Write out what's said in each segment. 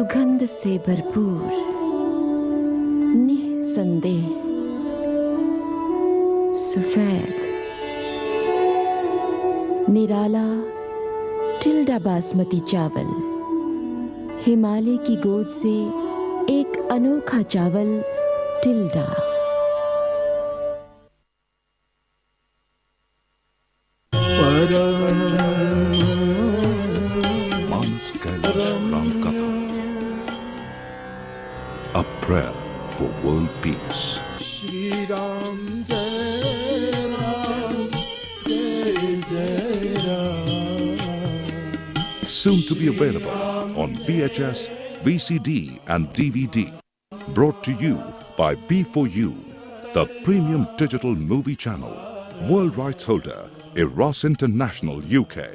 सुगंध से भरपूर, निसंदेह सफेद निराला टिल्डा बासमती चावल, हिमालय की गोद से एक अनोखा चावल tilde. A prayer for world peace. Shri Ram Jai Ram Jai Jai Ram. Soon to be available on VHS, VCD and DVD. Brought to you by B4U, the premium digital movie channel. World rights holder, Eros International UK.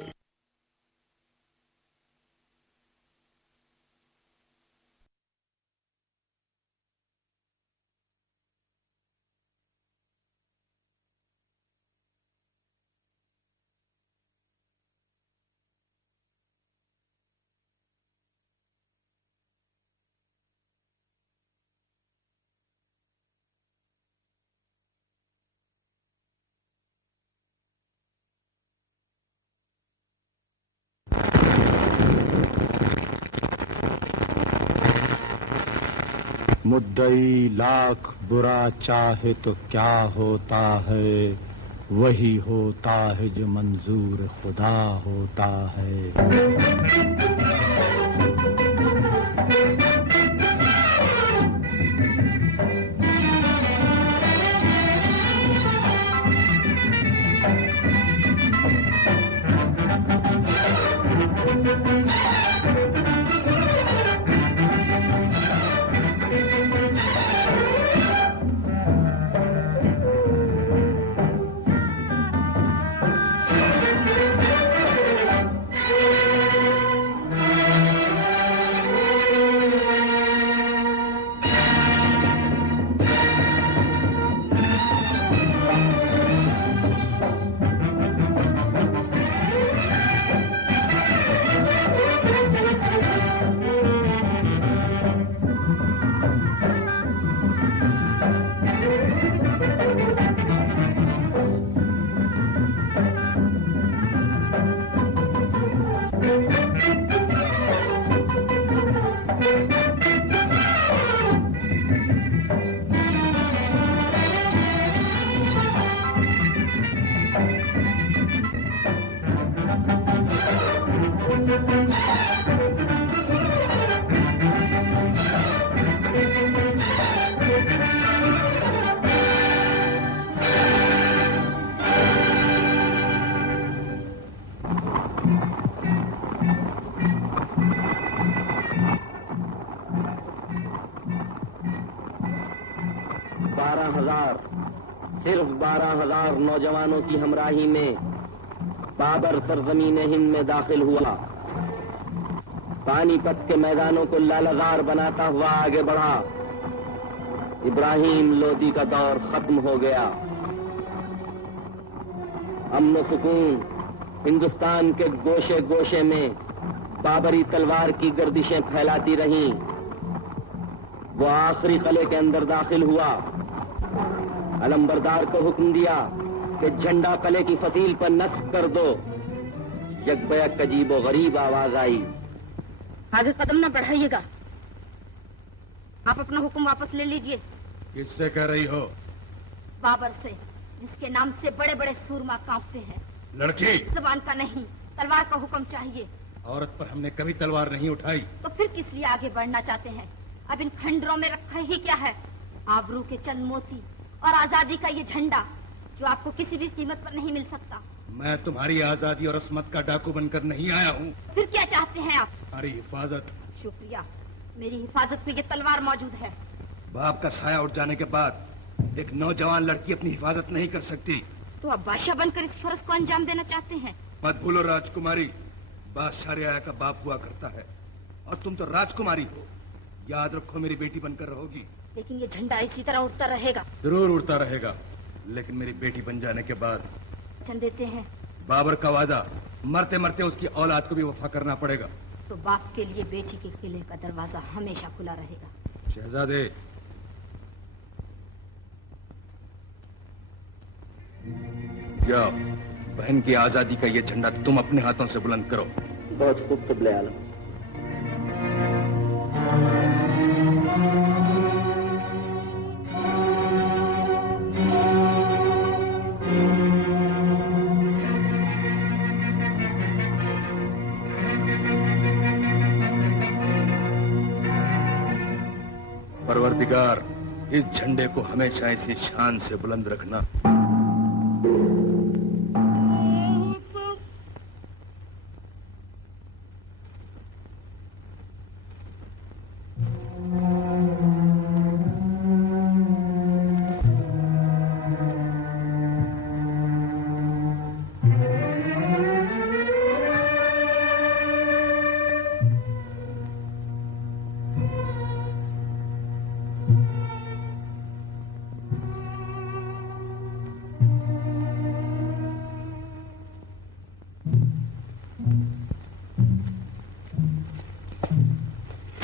मुद्दई लाख बुरा चाहे तो क्या होता है, वही होता है जो मंजूर खुदा होता है। सिर्फ 12,000 नौजवानों की हमराही में बाबर सरजमीन हिंद में दाखिल हुआ। पानीपत के मैदानों को लालजार बनाता हुआ आगे बढ़ा। इब्राहिम लोदी का दौर खत्म हो गया। अमन सुकून हिंदुस्तान के गोशे गोशे में बाबरी तलवार की गर्दिशें फैलाती रहीं। वो आखिरी किले के अंदर दाखिल हुआ। अलंबरदार को हुक्म दिया कि झंडा किले की फसील पर नस्ब कर दो। यकबयक अजीबो गरीब आवाज आई, आगे कदम न बढ़ाइएगा, आप अपना हुक्म वापस ले लीजिए। किससे कह रही हो? बाबर से, जिसके नाम से बड़े बड़े सूरमा कांपते हैं। लड़की, जबान का नहीं, तलवार का हुक्म चाहिए। औरत पर हमने कभी तलवार नहीं उठाई। तो फिर किस लिए आगे बढ़ना चाहते हैं? अब इन खंडरों में रखा ही क्या है? आबरू के चंद मोती और आजादी का ये झंडा जो आपको किसी भी कीमत पर नहीं मिल सकता। मैं तुम्हारी आजादी और अस्मत का डाकू बनकर नहीं आया हूँ। फिर क्या चाहते हैं आप? तुम्हारी हिफाजत। शुक्रिया, मेरी हिफाजत में ये तलवार मौजूद है। बाप का साया उठ जाने के बाद एक नौजवान लड़की अपनी हिफाजत नहीं कर सकती। तो आप बादशाह बनकर इस फर्ज को अंजाम देना चाहते हैं? मत भूलो राजकुमारी, बादशाह रियाया का बाप हुआ करता है और तुम तो राजकुमारी हो। याद रखो, मेरी बेटी बनकर रहोगी। लेकिन ये झंडा इसी तरह उड़ता रहेगा। जरूर उड़ता रहेगा, लेकिन मेरी बेटी बन जाने के बाद वचन देते हैं? बाबर का वादा, मरते मरते उसकी औलाद को भी वफा करना पड़ेगा। तो बाप के लिए बेटी के किले का दरवाजा हमेशा खुला रहेगा। शहजादे, क्या बहन की आजादी का ये झंडा तुम अपने हाथों से बुलंद करो। बहुत खूब क़िबले आलम। परवरदिगार, इस झंडे को हमेशा इसी शान से बुलंद रखना।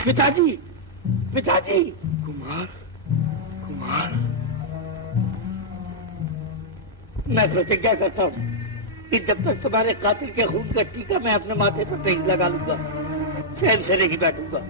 पिताजी, पिताजी। कुमार, कुमार। मैं प्रतिज्ञा करता हूँ कि जब तक तुम्हारे कातिल के खून का टीका मैं अपने माथे पर नहीं लगा लूंगा, चैन से नहीं बैठूंगा।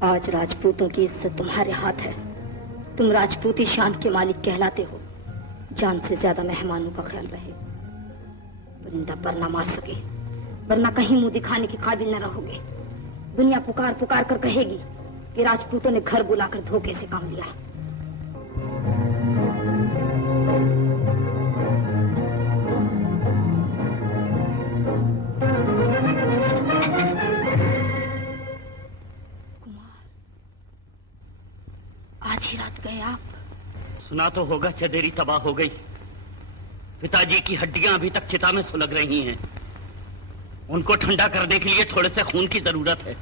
आज राजपूतों की इज्जत तुम्हारे हाथ है। तुम राजपूती शान के मालिक कहलाते हो। जान से ज्यादा मेहमानों का ख्याल रहे। परिंदा पर ना मार सके, वरना कहीं मुंह दिखाने के काबिल न रहोगे। दुनिया पुकार पुकार कर कहेगी कि राजपूतों ने घर बुलाकर धोखे से काम लिया। आधी रात गए आप? सुना तो होगा चंदेरी तबाह हो गई। पिताजी की हड्डियां अभी तक चिता में सुलग रही हैं। उनको ठंडा करने के लिए थोड़े से खून की जरूरत है।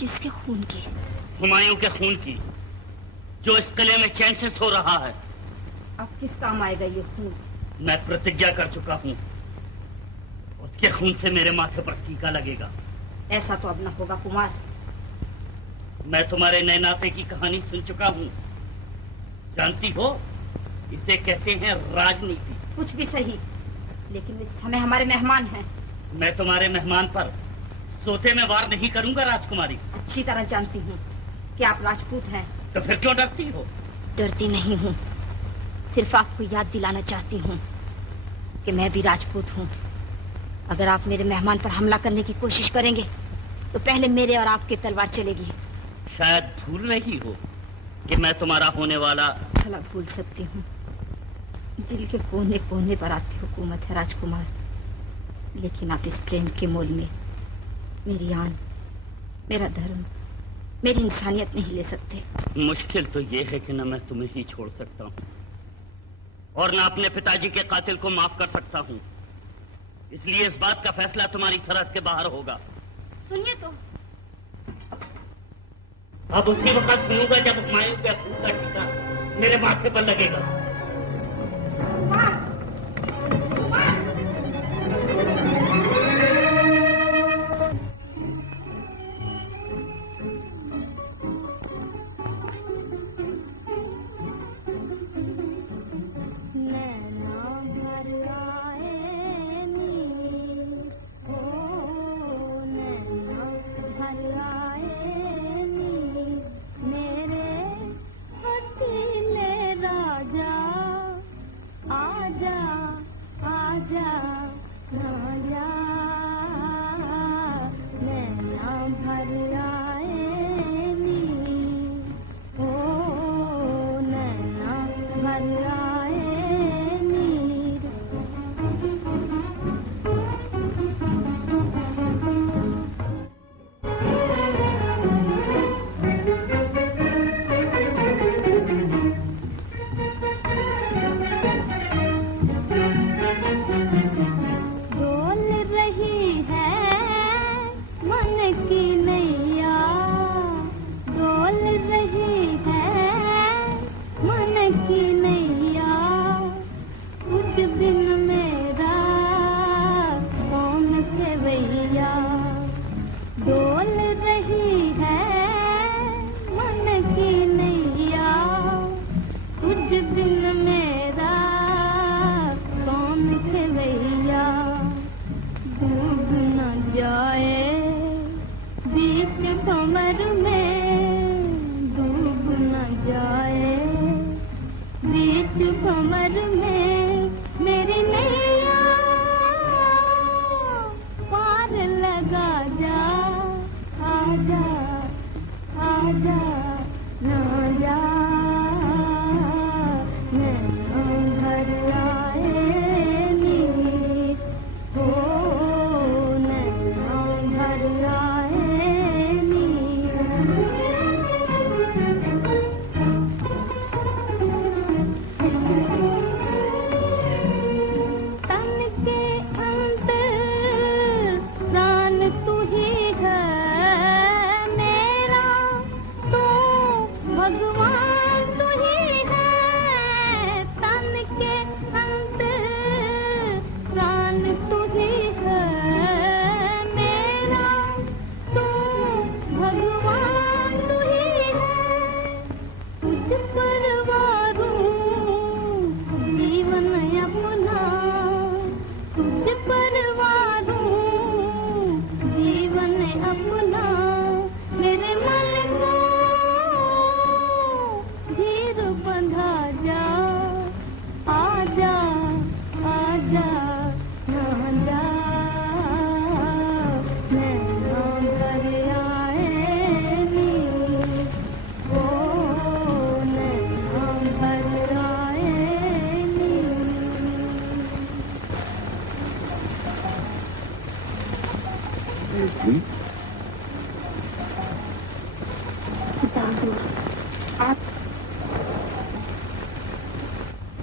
किसके खून की? हुमायूं के खून की, जो इस किले में चैन से सो रहा है। अब किस काम आएगा ये खून? मैं प्रतिज्ञा कर चुका हूँ, उसके खून से मेरे माथे पर टीका लगेगा। ऐसा तो अब न होगा कुमार। मैं तुम्हारे नए नाते की कहानी सुन चुका हूँ। जानती हो, इसे कहते हैं राजनीति। कुछ भी सही, लेकिन इस समय हमारे मेहमान हैं। मैं तुम्हारे मेहमान पर सोते में वार नहीं करूंगा राजकुमारी। अच्छी तरह जानती हूँ कि आप राजपूत हैं। तो फिर क्यों डरती हो? डरती नहीं हूँ, सिर्फ आपको याद दिलाना चाहती हूँ कि मैं भी राजपूत हूँ। अगर आप मेरे मेहमान पर हमला करने की कोशिश करेंगे तो पहले मेरे और आपकी तलवार चलेगी। शायद भूल रही हो कि मैं तुम्हारा होने वाला। भला भूल सकती हूँ। दिल के कोने कोने पर आपकी हुकूमत है राजकुमार, लेकिन आप इस प्रेम के मोल में मेरी आन, मेरा धर्म, मेरी इंसानियत नहीं ले सकते। मुश्किल तो ये है कि न मैं तुम्हें ही छोड़ सकता हूँ और न अपने पिताजी के कातिल को माफ कर सकता हूँ। इसलिए इस बात का फैसला तुम्हारी सरहद के बाहर होगा। सुनिए तो। अब उसी वक्त सुनूंगा जब हुमायूं के खून का टीका मेरे माथे पर लगेगा। मेरे हसीले राजा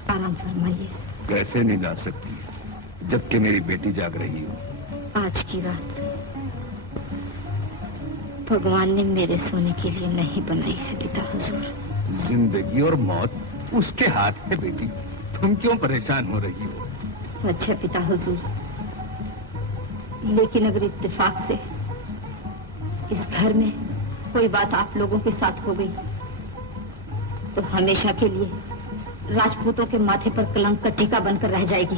आराम फरमाइए। कैसे नहीं ला सकती जबकि मेरी बेटी जाग रही हो। आज की रात भगवान ने मेरे सोने के लिए नहीं बनाई है पिता हुजूर। जिंदगी और मौत उसके हाथ है बेटी, तुम क्यों परेशान हो रही हो? सच है पिता हुजूर, लेकिन अगर इत्तेफाक से इस घर में कोई बात आप लोगों के साथ हो गई तो हमेशा के लिए राजपूतों के माथे पर कलंक का टीका बनकर रह जाएगी।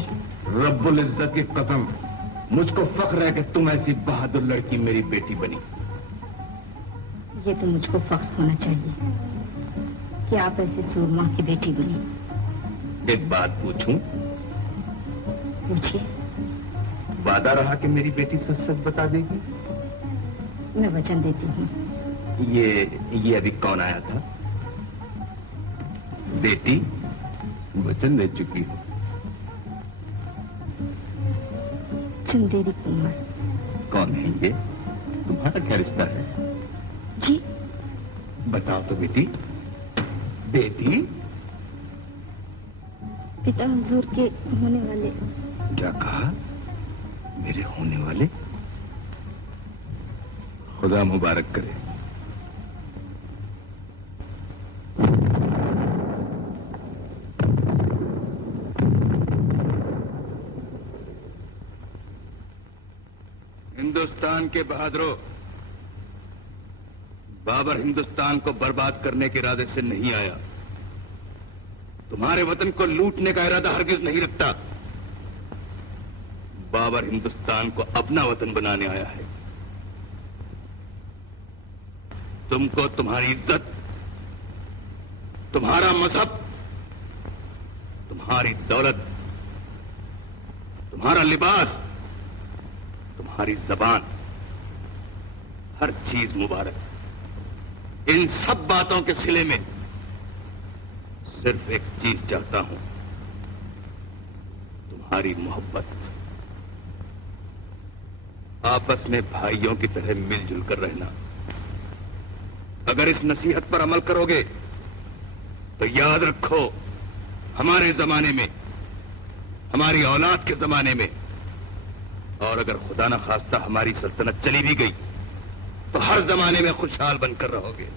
रब्बुल इज्जत की कसम, मुझको फख्र है कि तुम ऐसी बहादुर लड़की मेरी बेटी बनी। ये तो मुझको फख्र होना चाहिए कि आप ऐसे सूरमा की बेटी बनी। एक बात पूछूं? पूछिए। वादा रहा कि मेरी बेटी सच सच बता देगी? मैं वचन देती हूँ। ये अभी कौन आया था? बेटी, वचन दे चुकी हो। चंदेरी कुमार। कौन है ये? तुम्हारा क्या रिश्ता है? जी बताओ तो बेटी। बेटी, पिता हुजूर के होने वाले। क्या कहा? मेरे होने वाले? खुदा मुबारक करे। हिंदुस्तान के बहादुरों, बाबर हिंदुस्तान को बर्बाद करने के इरादे से नहीं आया। तुम्हारे वतन को लूटने का इरादा हरगिज नहीं रखता। बाबर हिंदुस्तान को अपना वतन बनाने आया है। तुमको तुम्हारी इज्जत, तुम्हारा मजहब, तुम्हारी दौलत, तुम्हारा लिबास, तुम्हारी जबान, हर चीज मुबारक। इन सब बातों के सिले में सिर्फ एक चीज चाहता हूं, तुम्हारी मोहब्बत। आपस में भाइयों की तरह मिलजुल कर रहना। अगर इस नसीहत पर अमल करोगे तो याद रखो, हमारे जमाने में, हमारी औलाद के जमाने में, और अगर खुदा न खास्ता हमारी सल्तनत चली भी गई तो हर जमाने में खुशहाल बनकर रहोगे।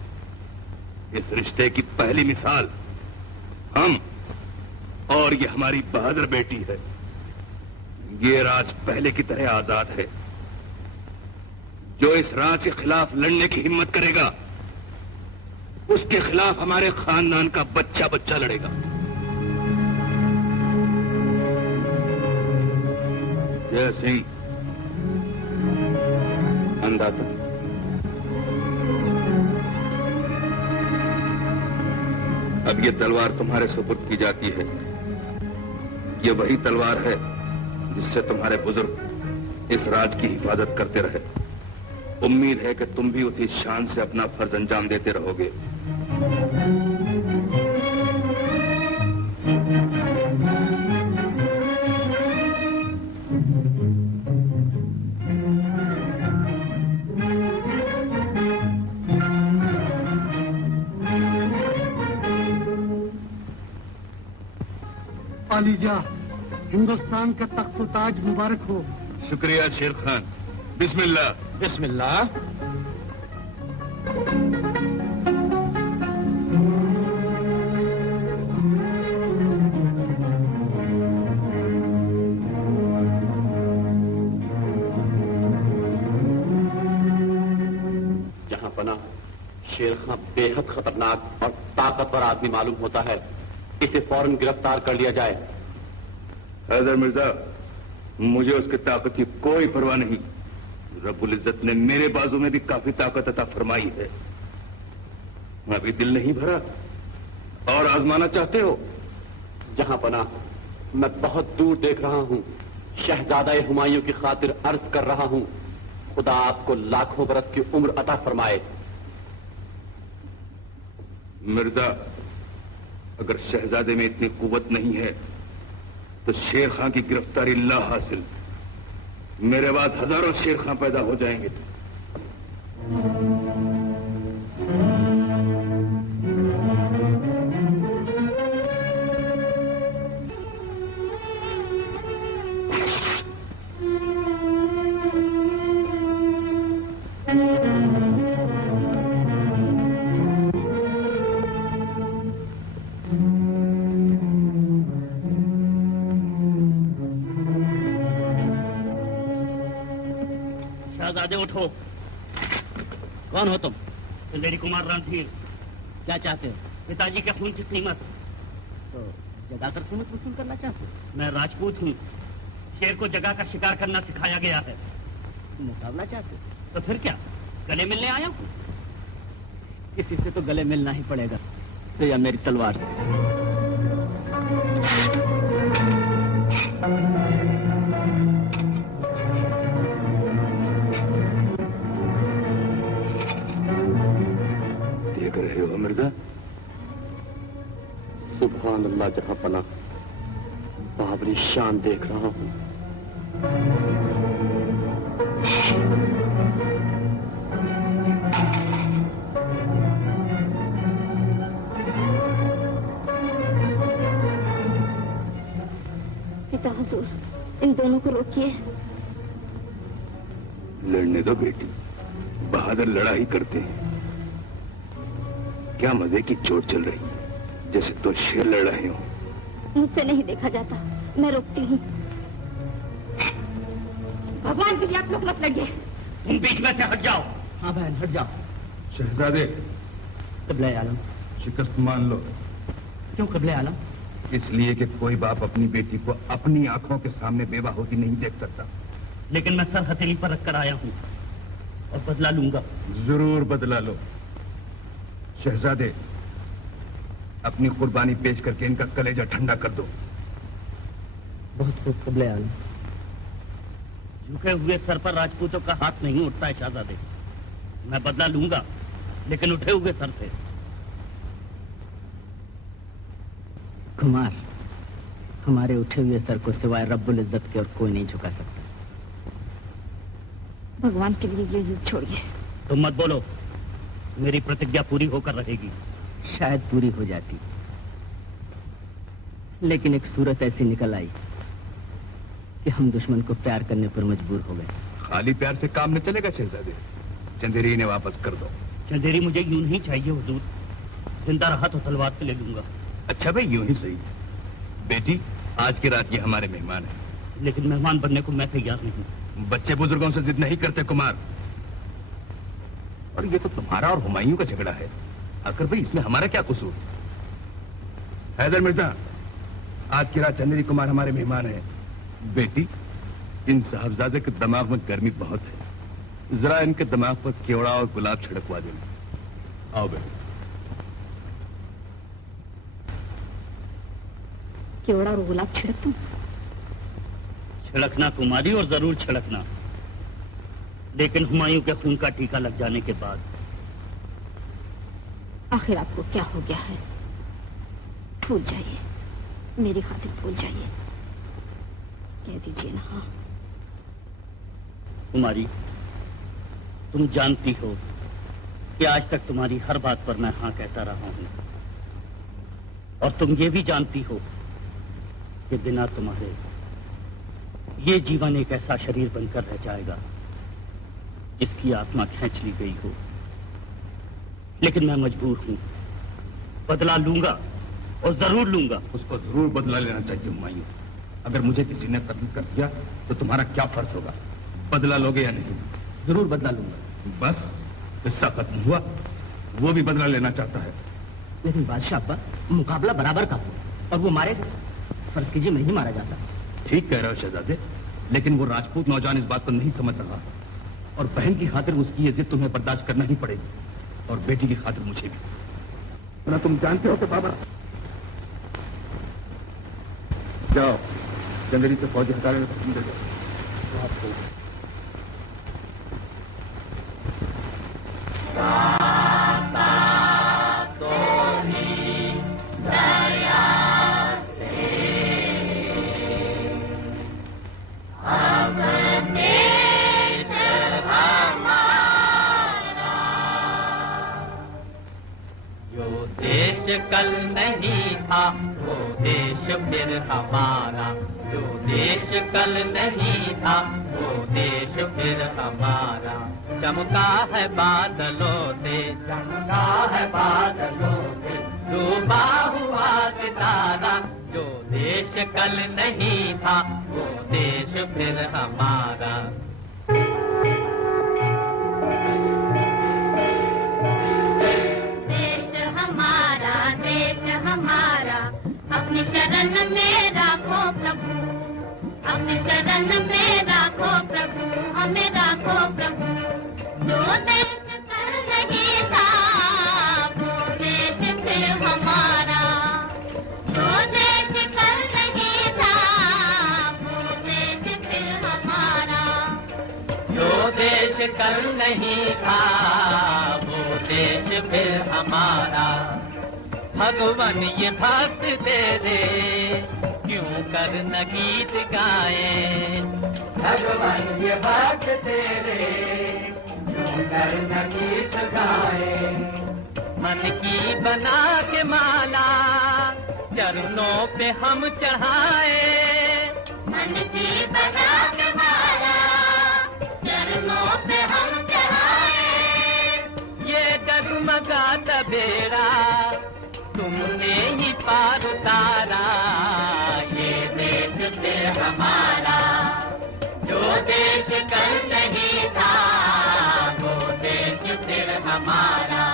इस रिश्ते की पहली मिसाल हम, और ये हमारी बहादुर बेटी है। ये राज पहले की तरह आजाद है। जो इस राज के खिलाफ लड़ने की हिम्मत करेगा, उसके खिलाफ हमारे खानदान का बच्चा बच्चा लड़ेगा। जय सिंह, अंदाता। अब ये तलवार तुम्हारे सुपुर्द की जाती है। ये वही तलवार है जिससे तुम्हारे बुजुर्ग इस राज की हिफाजत करते रहे। उम्मीद है कि तुम भी उसी शान से अपना फर्ज अंजाम देते रहोगे। आलीजा, हिंदुस्तान का तख्त ताज मुबारक हो। शुक्रिया शेर खान। बिस्मिल्लाह। बिस्मिल्लाह। जहां पना शेर खां बेहद खतरनाक और ताकतवर आदमी मालूम होता है, इसे फौरन गिरफ्तार कर लिया जाए। हैदर मिर्जा, मुझे उसकी ताकत की कोई परवाह नहीं। रब्बुल इज्जत ने मेरे बाजू में भी काफी ताकत अता फरमाई है। अभी दिल नहीं भरा और आजमाना चाहते हो? जहां पना मैं बहुत दूर देख रहा हूं, शहजादा हुमायूं की खातिर अर्ज कर रहा हूं, खुदा आपको लाखों बरस की उम्र अता फरमाए। मिर्जा, अगर शहजादे में इतनी कुव्वत नहीं है तो शेर खां की गिरफ्तारी ला हासिल। मेरे बाद हजारों शेर खां पैदा हो जाएंगे। शहजादे उठो। कौन हो तुम? चंदेरी कुमार रणधीर। क्या चाहते हो? पिताजी के खून की कीमत। तो जगाकर कीमत वसूल करना चाहते हो? मैं राजपूत हूँ, शेर को जगा का शिकार करना सिखाया गया है। मुकाबला चाहते हो? तो फिर क्या, गले मिलने आया हूँ? किसी से तो गले मिलना ही पड़ेगा, तो या मेरी तलवार से। देख रहे हो मिर्जा? सुभान अल्लाह, जहां पना बाबरी शान देख रहा हूं। पिता हुजूर, इन दोनों को रोकिए। लड़ने दो बेटी, बहादुर लड़ाई करते हैं। क्या मजे की चोट चल रही है, जैसे तो शेर लड़ रहे हो। मुझसे नहीं देखा जाता, मैं रोकती हूँ। भगवान के लिए आप लोग मत लड़िए। तुम बीच में से हट जाओ। हाँ बहन, हट जाओ। शहजादे, क़िबले आलम। शिकस्त मान लो। क्यों क़िबले आलम? इसलिए कि कोई बाप अपनी बेटी को अपनी आंखों के सामने बेवा होती नहीं देख सकता। लेकिन मैं सर हथेली पर रखकर आया हूँ और बदला लूंगा। जरूर बदला लो। शहजादे, अपनी कुर्बानी पेश करके इनका कलेजा ठंडा कर दो। बहुत खूब क़िबले आलम। झुके हुए सर पर राजपूतों का हाथ नहीं उठता है शहजादे। मैं बदला लूंगा, लेकिन उठे हुए सर से। कुमार, हमारे उठे हुए सर को सिवाय रब्बुल इज्जत के और कोई नहीं झुका सकता। भगवान के लिए ये युद्ध छोड़िए। तुम मत बोलो, मेरी प्रतिज्ञा पूरी होकर रहेगी। शायद पूरी हो जाती, लेकिन एक सूरत ऐसी निकल आई कि हम दुश्मन को प्यार करने पर मजबूर हो गए। खाली प्यार से काम न चलेगा शहजादे। चंदेरी ने वापस कर दो। चंदेरी मुझे यूं नहीं चाहिए हुजूर। जिंदा रहा तो तलवार से ले लूंगा। अच्छा भाई, यूं ही सही। बेटी, आज की रात ये हमारे मेहमान हैं। लेकिन मेहमान बनने को मैं तैयार नहीं। बच्चे बुजुर्गों से जिद नहीं करते कुमार। और ये तो तुम्हारा और हुमायूं का झगड़ा है। आखिर भाई इसमें हमारा क्या कसूर? हैदर मिर्जा, आज की रात चंदेरी कुमार हमारे मेहमान हैं। बेटी, इन साहबजादे के दिमाग में गर्मी बहुत है, जरा इनके दिमाग पर केवड़ा और गुलाब छिड़कवा देना। आओ बेटी। केवड़ा और गुलाब छिड़क दूं? छिड़कना तुम्हारी और जरूर छिड़कना। लेकिन हुमायूं के खून का टीका लग जाने के बाद आखिर आपको क्या हो गया है? भूल जाइए, मेरी खातिर भूल जाइए। कह दीजिए ना। हाँ कुमारी, तुम जानती हो कि आज तक तुम्हारी हर बात पर मैं हाँ कहता रहा हूं, और तुम ये भी जानती हो कि बिना तुम्हारे ये जीवन एक ऐसा शरीर बनकर रह जाएगा जिसकी आत्मा खींच ली गई हो। लेकिन मैं मजबूर हूं, बदला लूंगा और जरूर लूंगा। उसको जरूर बदला लेना चाहिए हुमायूं। अगर मुझे किसी ने कत्ल कर दिया तो तुम्हारा क्या फर्ज होगा? बदला लोगे या नहीं? जरूर बदला लूंगा। बस किस्सा खत्म हुआ। वो भी बदला लेना चाहता है। लेकिन बादशाह अब्बा, मुकाबला बराबर का हो और वो मारे, फर्ज कीजिए मैं ही मारा जाता। ठीक कह रहे हो शहजादे, लेकिन वो राजपूत नौजवान इस बात को नहीं समझ रहा, और बहन की खातिर उसकी ये जिद तुम्हें बर्दाश्त करना ही पड़ेगी, और बेटी की खातिर मुझे भी। ना तुम जानते हो कि बाबा। जाओ, जंदरी से फौजी हटाने में पसंद कर जाओ। कल नहीं था वो देश फिर हमारा, जो देश कल नहीं था वो देश फिर हमारा। चमका है बादलों से, चमका है बादलों से, डूबा हुआ सितारा। जो देश कल नहीं था वो देश फिर हमारा। हमारा अपनी शरण में राखो प्रभु, अपनी शरण में राखो प्रभु, हमें राखो प्रभु। जो देश कल नहीं था वो देश फिर हमारा, जो देश कल नहीं था वो देश फिर हमारा। जो देश कल नहीं था वो देश फिर हमारा। भगवान ये भक्त तेरे क्यों कर न गीत गाए, भगवान ये भक्त तेरे क्यों कर न गीत गाए। मन की बना के माला चरणों पे हम चढ़ाए, मन की बना के माला चरणों पे हम चढ़ाए। ये डगमगाता बेड़ा तुमने ही पार उतारा। ये देश फिर हमारा, जो देश कल नहीं था वो देश फिर हमारा।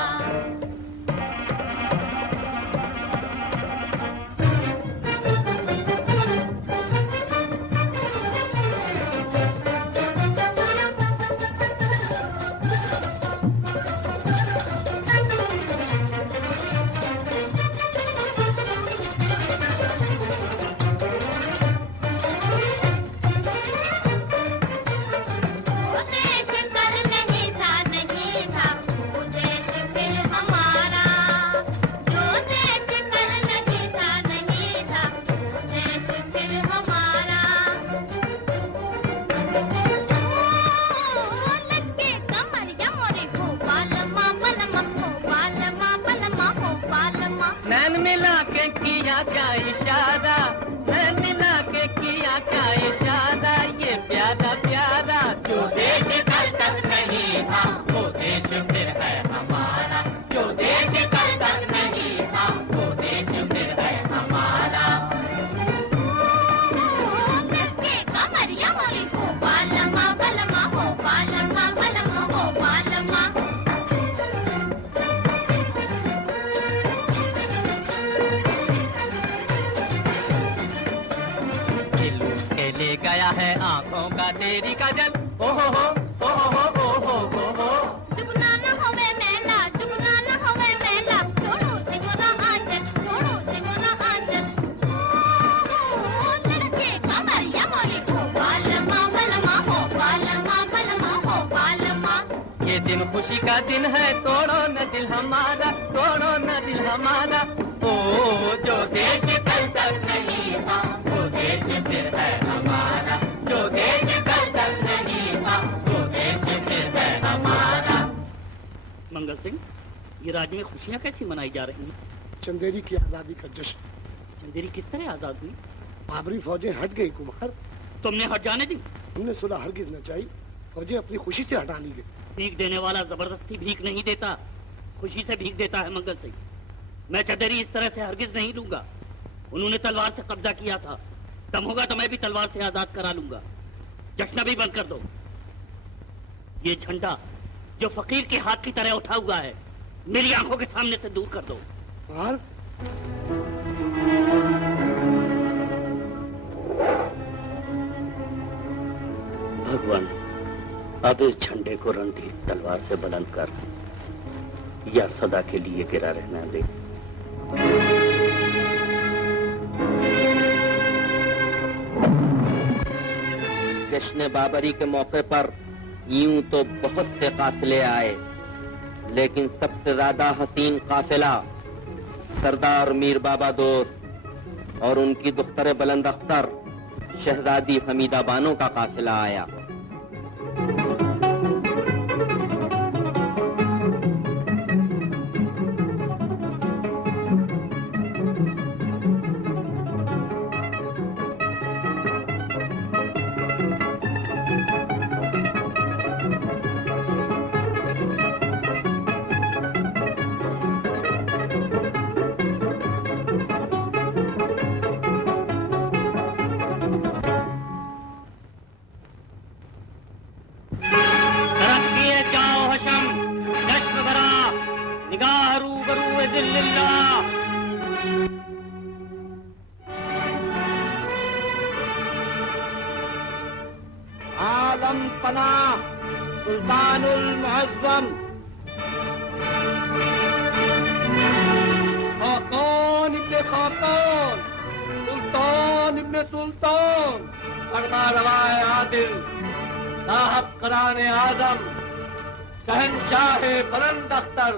क्या इशारा, मैं मिला के किया क्या इशारा। ये प्यारा प्यारा जो देश कल तक नहीं था वो देश फिर है हमारा, जो देश कल तक नहीं था वो देश फिर है हमारा। कमरिया मोरी हो बालमा बलमा हो बालमा बलमा हो बालमा। ले गया है आंखों का तेरी काजल। ओ हो ओ हो ओ हो। चुपना न होवे मेला, चुपना न होवे मेला, छोड़ो सिमोरा आंचल, छोड़ो सिमोरा आंचल। लड़के कमरिया मोरी हो बालमा बलमा हो बालमा बलमा हो बाल। खुशी का दिन है, तोड़ो न दिल हमारा, तोड़ो न दिल हमारा। ओ जो देश कल तक नहीं था, वो देश फिर है हमारा। जो देश कल तक नहीं था, वो देश फिर है हमारा। मंगल सिंह, ये राज्य में खुशियाँ कैसी मनाई जा रही हैं? चंदेरी की आजादी का जश्न। चंदेरी किस तरह आजाद हुई? बाबरी फौजें हट गई कुमार। तुमने हट जाने दी? हमने सुलह हरगिज न चाही, फौजें अपनी खुशी से हटा ली गई। भीख देने वाला जबरदस्ती भीख नहीं देता, खुशी से भीख देता है मंगल सिंह। मैं चंदेरी इस तरह से हरगिज नहीं लूंगा। उन्होंने तलवार से कब्जा किया था, दम होगा तो मैं भी तलवार से आजाद करा लूंगा। जश्न भी बंद कर दो। ये झंडा जो फकीर के हाथ की तरह उठा हुआ है, मेरी आंखों के सामने से दूर कर दो। भगवान, अब इस झंडे को रणधीर तलवार से बुलंद कर या सदा के लिए गिरा रहना दे। जश्न बाबरी के मौके पर यूं तो बहुत से काफिले आए, लेकिन सबसे ज्यादा हसीन काफिला सरदार मीर बाबा दोस्त और उनकी दुख्तर बुलंद अख्तर शहजादी हमीदा बानो का काफिला आया। आलम पनाह सुल्तानुल मुअज़्ज़म खाकान इब्ने खाकान सुल्तान इब्ने सुल्तान फरमा रवाए आदिल साहब कराने आजम शहनशाह बुलंद अख्तर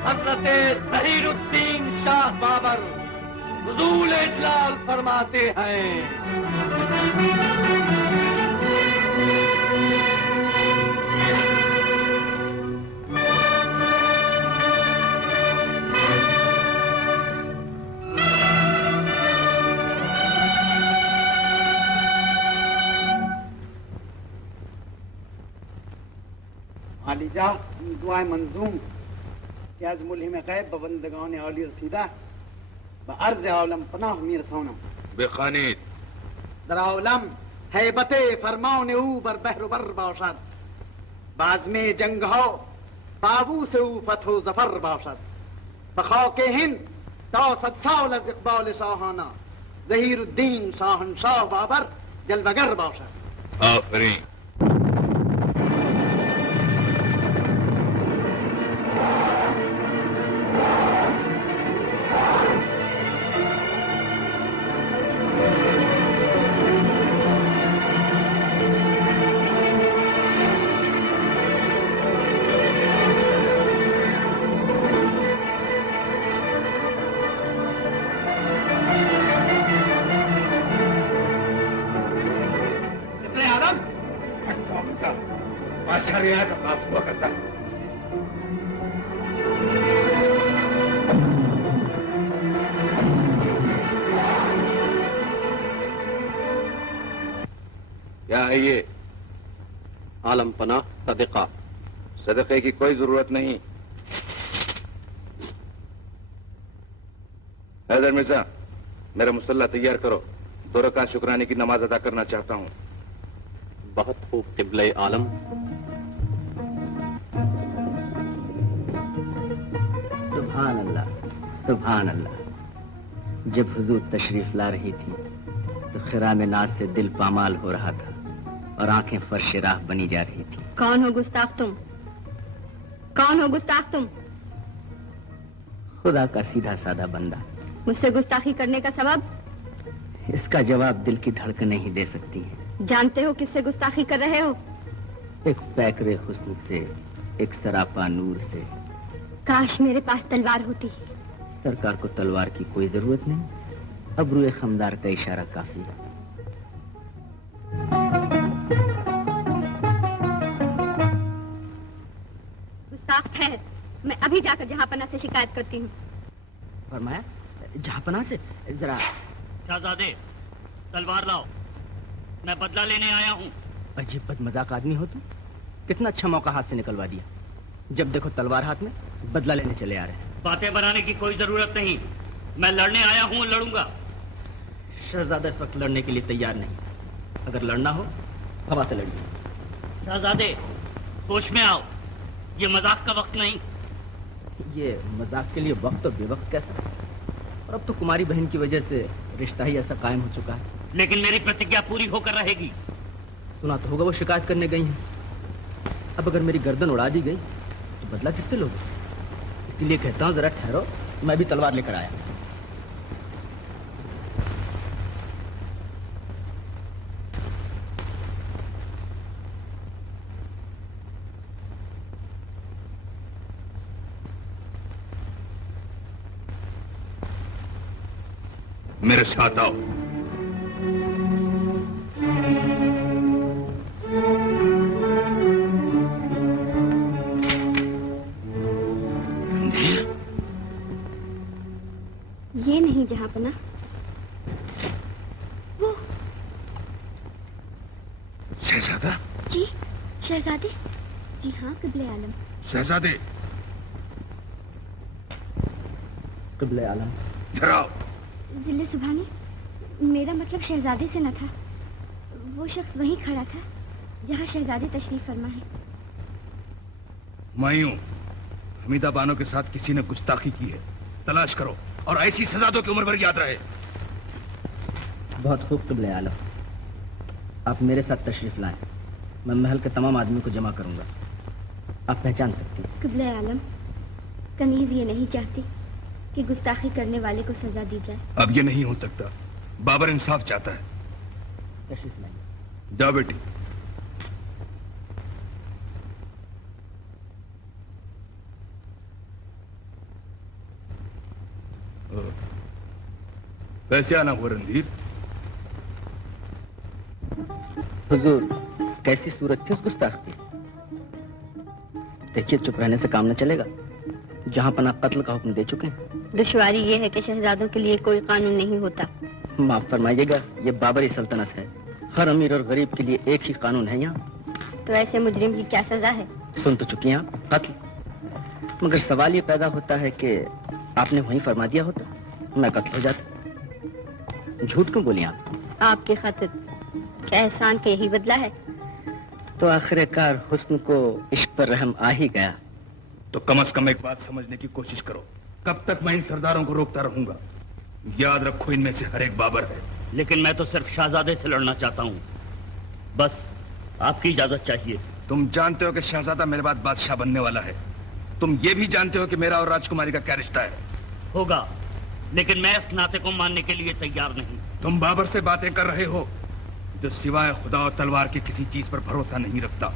हज़रत ज़हीरुद्दीन शाह बाबर हुज़ूर इजलाल फरमाते हैं। आलिजा दुआए मंजूम कि आज मुल्हिम गैब बबंदगान आली रसीदा बअर्ज़ आलम पनाह मीर सोनम बेखानीत दर आलम हैबते फरमान ऊ बर बहर बर बाशद बाज़मे जंग हो बाबू से ऊ फतहो जफर बाशद बखाके हिंद ता सद साल अज इक़बाल शाहाना ज़हीरुद्दीन शाहनशाह बाबर जलवगर बाशद। आफरीन। क्या है ये? आलम पनाह सदका। सदक़े की कोई जरूरत नहीं। हैदर मिर्जा, मेरा मुसल्ला तैयार करो, 2 रकात शुक्राने की नमाज अदा करना चाहता हूँ। बहुत खूब क़िबले आलम। सुभान अल्लाह, सुभान अल्लाह। जब हुजूर तशरीफ ला रही थी तो खिराम नाज से दिल पामाल हो रहा था और आंखें फर्श राह बनी जा रही थी। कौन हो गुस्ताख तुम? कौन हो गुस्ताख तुम? खुदा का सीधा साधा बंदा। मुझसे गुस्ताखी करने का सबब? इसका जवाब दिल की धड़कन नहीं दे सकती है। जानते हो किससे गुस्ताखी कर रहे हो? एक पैकरे हुस्न से एक सरापा नूर से। काश मेरे पास तलवार होती। सरकार को तलवार की कोई जरूरत नहीं, अब रूए खमदार का इशारा काफी है। गुस्ताख ठहर, मैं अभी जाकर जहांपना से शिकायत करती हूँ। फरमाया जहांपना से? जरा शहजादे तलवार लाओ, मैं बदला लेने आया हूँ। अजीब बदमजाक आदमी हो तुम। कितना अच्छा मौका हाथ से निकलवा दिया। जब देखो तलवार हाथ में, बदला लेने चले आ रहे हैं। बातें बनाने की कोई जरूरत नहीं, मैं लड़ने आया हूँ, लड़ूंगा। शहजादा इस वक्त लड़ने के लिए तैयार नहीं। अगर लड़ना हो हवा से लड़िए। शहजादे होश में आओ, ये मजाक का वक्त नहीं। ये मजाक के लिए वक्त और बेवक्त कैसा? और अब तो कुमारी बहन की वजह से रिश्ता ही ऐसा कायम हो चुका है। लेकिन मेरी प्रतिज्ञा पूरी होकर रहेगी। सुना तो होगा वो शिकायत करने गई हैं। अब अगर मेरी गर्दन उड़ा दी गई तो बदला किससे लोगे? इसीलिए कहता हूँ जरा ठहरो, मैं भी तलवार लेकर आया। मेरे साथ आओ। ये नहीं जहांपना, वो शहजादा। जी शहजादे। जी हाँ क़िबले आलम। शहजादे क़िबले आलम। इधर आओ। जिले सुभानी, मेरा मतलब शहजादे से न था। वो शख्स वहीं खड़ा था जहाँ शहजादे तशरीफ फरमा है। मैं हूं। हमीदा बानो के साथ किसी ने गुस्ताखी की है, तलाश करो और ऐसी सजा दो कि उम्र भर याद रहे। बहुत खूब क़िबले आलम, आप मेरे साथ तशरीफ लाएं। मैं महल के तमाम आदमियों को जमा करूंगा। आप पहचान सकती हैं। क़िबले आलम, कनीज ये नहीं चाहती कि गुस्ताखी करने वाले को सजा दी जाए। अब ये नहीं हो सकता। बाबर इंसाफ चाहता है। तशरीफ लाइए। जाओ बेटी। कैसे आना हुआ रणधीर? हुजूर, कैसी सूरत थी उस गुस्ताख की। देखिए चुप रहने से काम न चलेगा। जहां पना कत्ल का हुक्म दे चुके हैं। दुश्वारी ये है कि शहजादों के लिए कोई कानून नहीं होता। माफ फरमाइएगा, ये बाबरी सल्तनत है। हर अमीर और गरीब के लिए एक ही कानून है यहाँ। तो ऐसे मुजरिम की क्या सजा है? सुन तो चुकी हैं आप, कत्ल। मगर सवाल ये पैदा होता है कि आपने वहीं फरमा दिया होता, मैं कत्ल हो जाता। झूठ क्यों बोली आप? आपकी खातिर क्या एहसान का यही बदला है? तो आखिरकार हुस्न को इश्क पर रहम आ ही गया। तो कम से कम एक बात समझने की कोशिश करो। कब तक मैं इन सरदारों को रोकता रहूंगा? याद रखो, इनमें से हर एक बाबर है। लेकिन मैं तो सिर्फ शहजादे से लड़ना चाहता हूँ। बस आपकी इजाजत चाहिए। तुम जानते हो कि शहजादा मेरे बाद बादशाह बनने वाला है। तुम ये भी जानते हो कि मेरा और राजकुमारी का क्या रिश्ता है। होगा, लेकिन मैं इस नाते को मानने के लिए तैयार नहीं। तुम बाबर से बातें कर रहे हो जो सिवाय खुदा और तलवार की किसी चीज पर भरोसा नहीं रखता।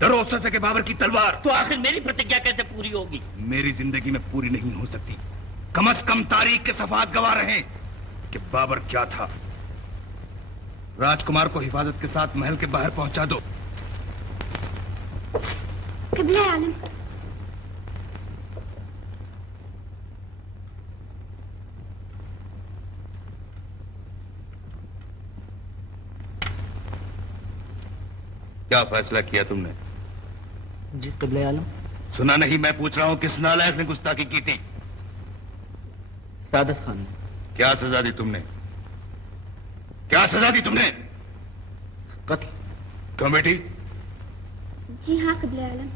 डरो उससे कि बाबर की तलवार। तो आखिर मेरी प्रतिज्ञा कैसे पूरी होगी? मेरी जिंदगी में पूरी नहीं हो सकती। कम से कम तारीख के सफात गवाह रहे कि बाबर क्या था। राजकुमार को हिफाजत के साथ महल के बाहर पहुंचा दो। क़िबले आलम। क्या फैसला किया तुमने? जी क़िबले आलम। सुना नहीं? मैं पूछ रहा हूं किस नालायक ने गुस्ताखी की थी? सादत खान ने। क्या सजा दी तुमने? क्या सजा दी तुमने? कत्ल। क्यों बेटी? जी हाँ क़िबले आलम।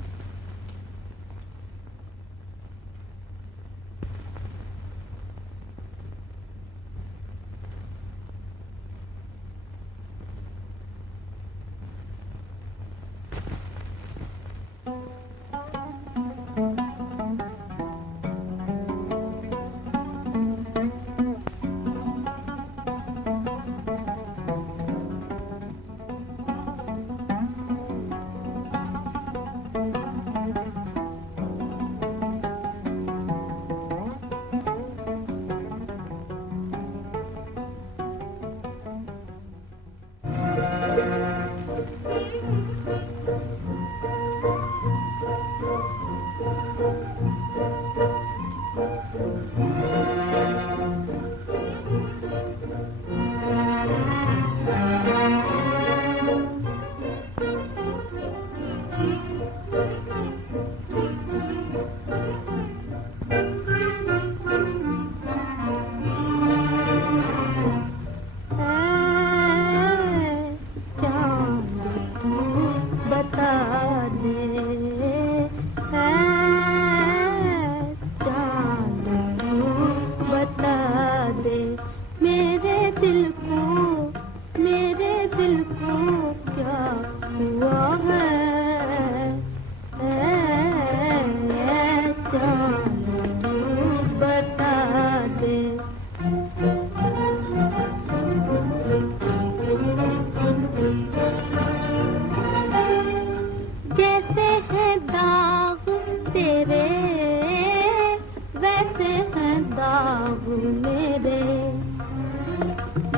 मेरे,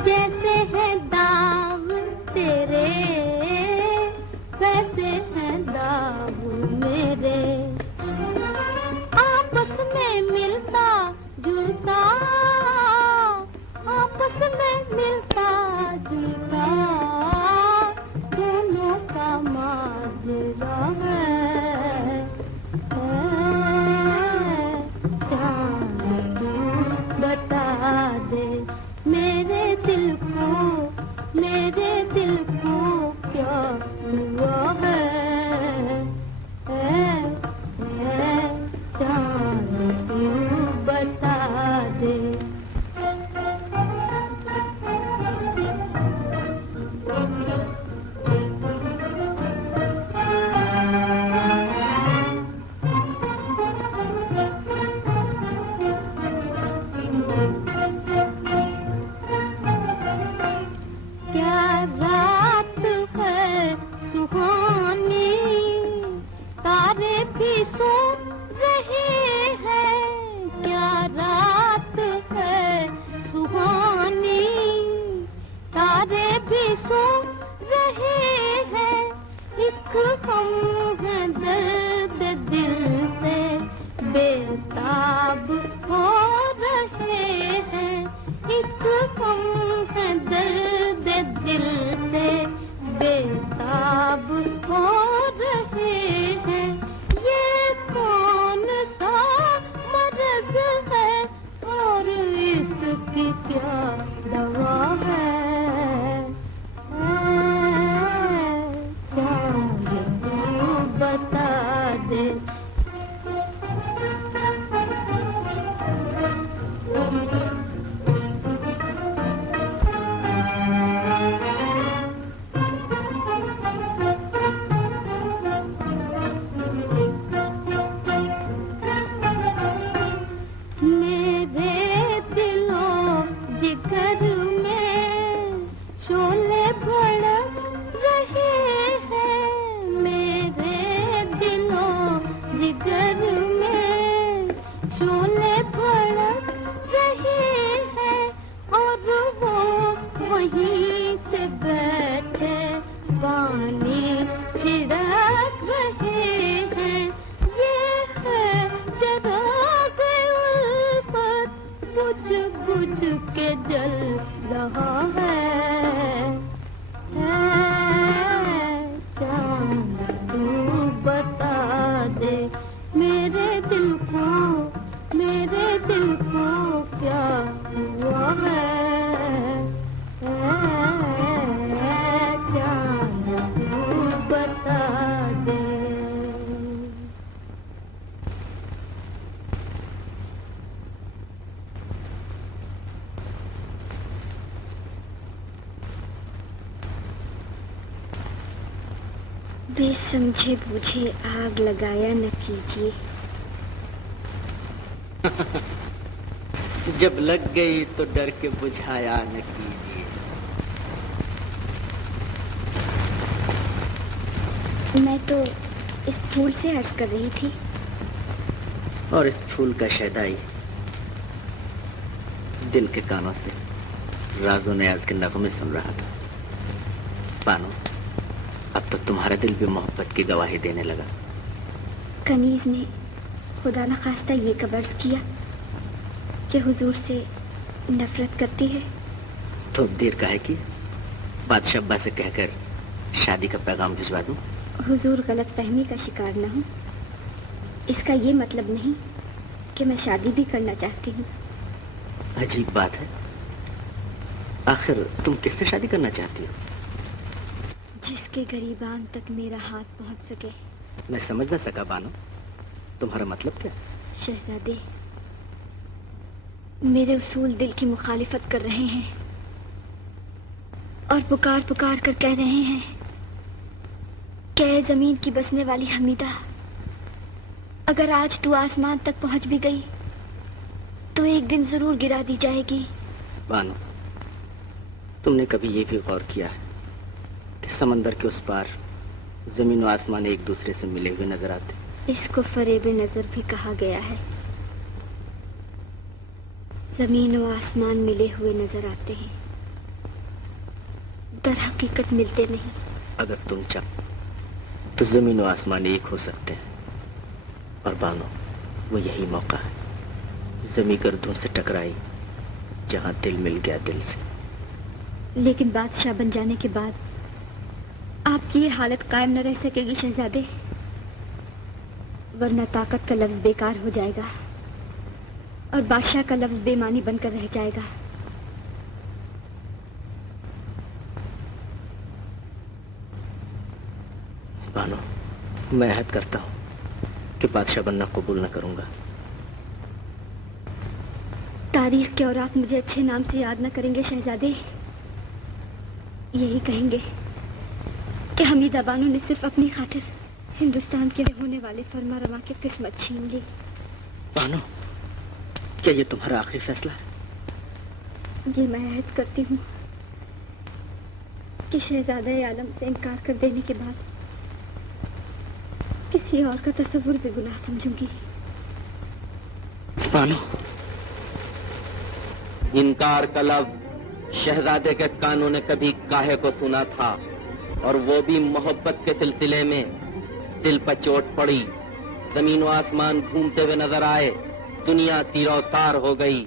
जैसे है दाग तेरे वैसे है दाग मेरे, आपस में मिलता जुलता, आपस में मिलता जुलता, दोनों का माजरा है, जान तू बता दे मेरे दिल को, मेरे दिल को क्या हुआ है, जान तू बता दे। सो रहे हैं, क्या रात है सुहानी, तारे भी सो रहे हैं, एक हम है दर्द दिल से बेताब हो रहे हैं, एक हम है दर्द दिल से बेताब हो रहे हैं, कौन सा मर्ज है और इसकी क्या दवा है, जान तू बता दे। वहीं से बैठे पानी छिड़क रहे हैं, ये है चिराग उल्फत बुझ बुझ के जल रहा है, जान तू बता दे मेरे दिल को, मेरे दिल को क्या हुआ है, बता दे। बेसमझे बूझे आग लगाया न कीजिए। जब लग गई तो डर के बुझाया न कीजिए। मैं तो इस फूल से अर्ज कर रही थी। और इस फूल का शहदाई दिल के कानों से राज़ो नियाज़ के नगमे सुन रहा था। बानो, अब तो तुम्हारा दिल भी मोहब्बत की गवाही देने लगा। कनीज ने खुदा न खास्ता ये कबर्ज किया कि हुजूर से नफरत करती है। तो देर काहे की, बादशाह अब्बा से कहकर शादी का पैगाम भिजवा दूं। हुजूर गलत फहमी का शिकार न हो। इसका ये मतलब नहीं कि मैं शादी भी करना चाहती हूँ। अजीब बात है, आखिर तुम किससे शादी करना चाहती हो? जिसके गरीबान तक मेरा हाथ पहुँच सके। मैं समझ न सका बानो, तुम्हारा मतलब क्या? शहजादे, मेरे उसूल दिल की मुखालिफत कर रहे हैं और पुकार पुकार कर कह रहे हैं कि ऐ जमीन की बसने वाली हमीदा, अगर आज तू आसमान तक पहुंच भी गई तो एक दिन जरूर गिरा दी जाएगी। बानो, तुमने कभी ये भी गौर किया है कि समंदर के उस पार जमीन और आसमान एक दूसरे से मिले हुए नजर आते? इसको फरेब नजर भी कहा गया है। जमीन और आसमान मिले हुए नजर आते हैं, दर हकीकत मिलते नहीं। अगर तुम चाहो तो जमीन और आसमान एक हो सकते हैं, और बानो वो यही मौका है। जमी गर्दों से टकराई जहां दिल मिल गया दिल से। लेकिन बादशाह बन जाने के बाद आपकी ये हालत कायम न रह सकेगी शहजादे, वरना ताकत का लफ्ज बेकार हो जाएगा और बादशाह का लफ्ज बेमानी बनकर रह जाएगा। बानो, मैं अहद करता हूं कि बादशाह बनना कबूल न करूंगा। तारीख के और आप मुझे अच्छे नाम से याद न करेंगे शहजादे। यही कहेंगे कि हमीदा बानो ने सिर्फ अपनी खातिर हिंदुस्तान के होने वाले फरमा रवा की किस्मत छीन ली। बानो, क्या ये तुम्हारा आखिरी फैसला है? ये मैं अहद करती हूँ कि शहजादा आलम से इनकार कर देने के बाद किसी और का तस्वुर भी गुनाह समझूंगी। बानो, इनकार का लफ्ज शहजादे के कानों ने कभी काहे को सुना था, और वो भी मोहब्बत के सिलसिले में। दिल पर चोट पड़ी, जमीन और आसमान घूमते हुए नजर आए, दुनिया तीरों तार हो गई।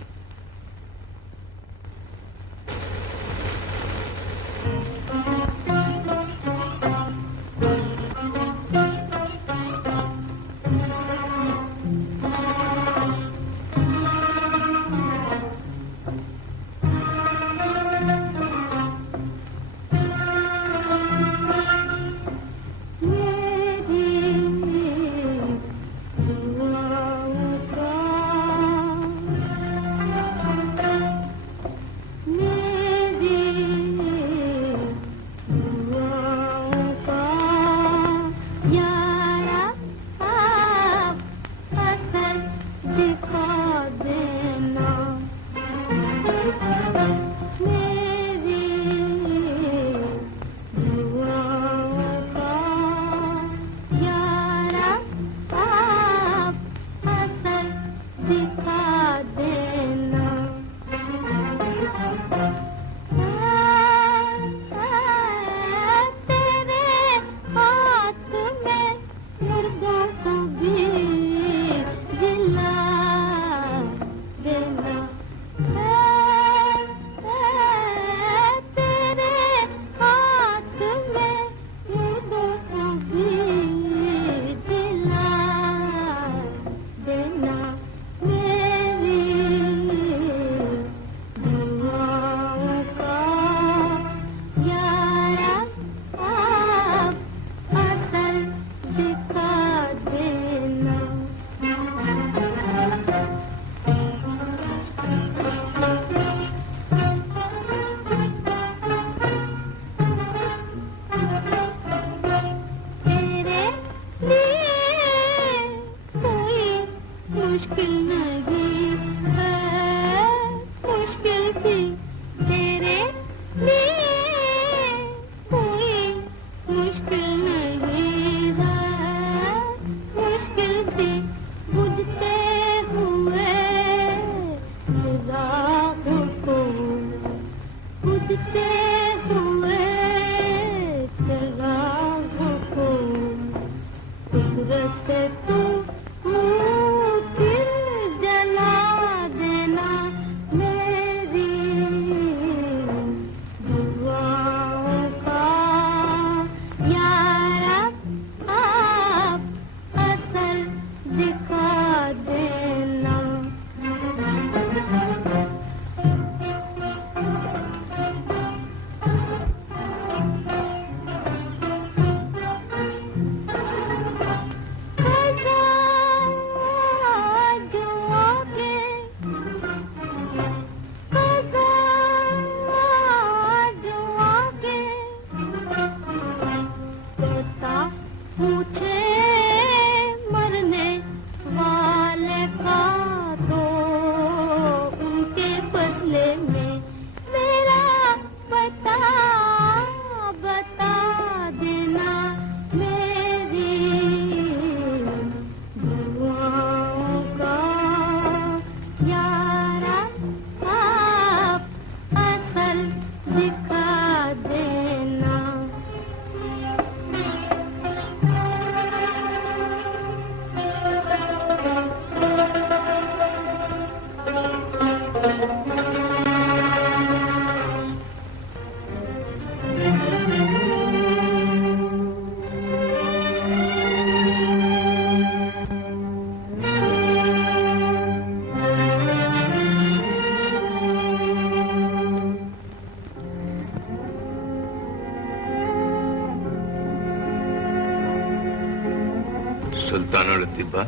सुल्तानुल अतिबा,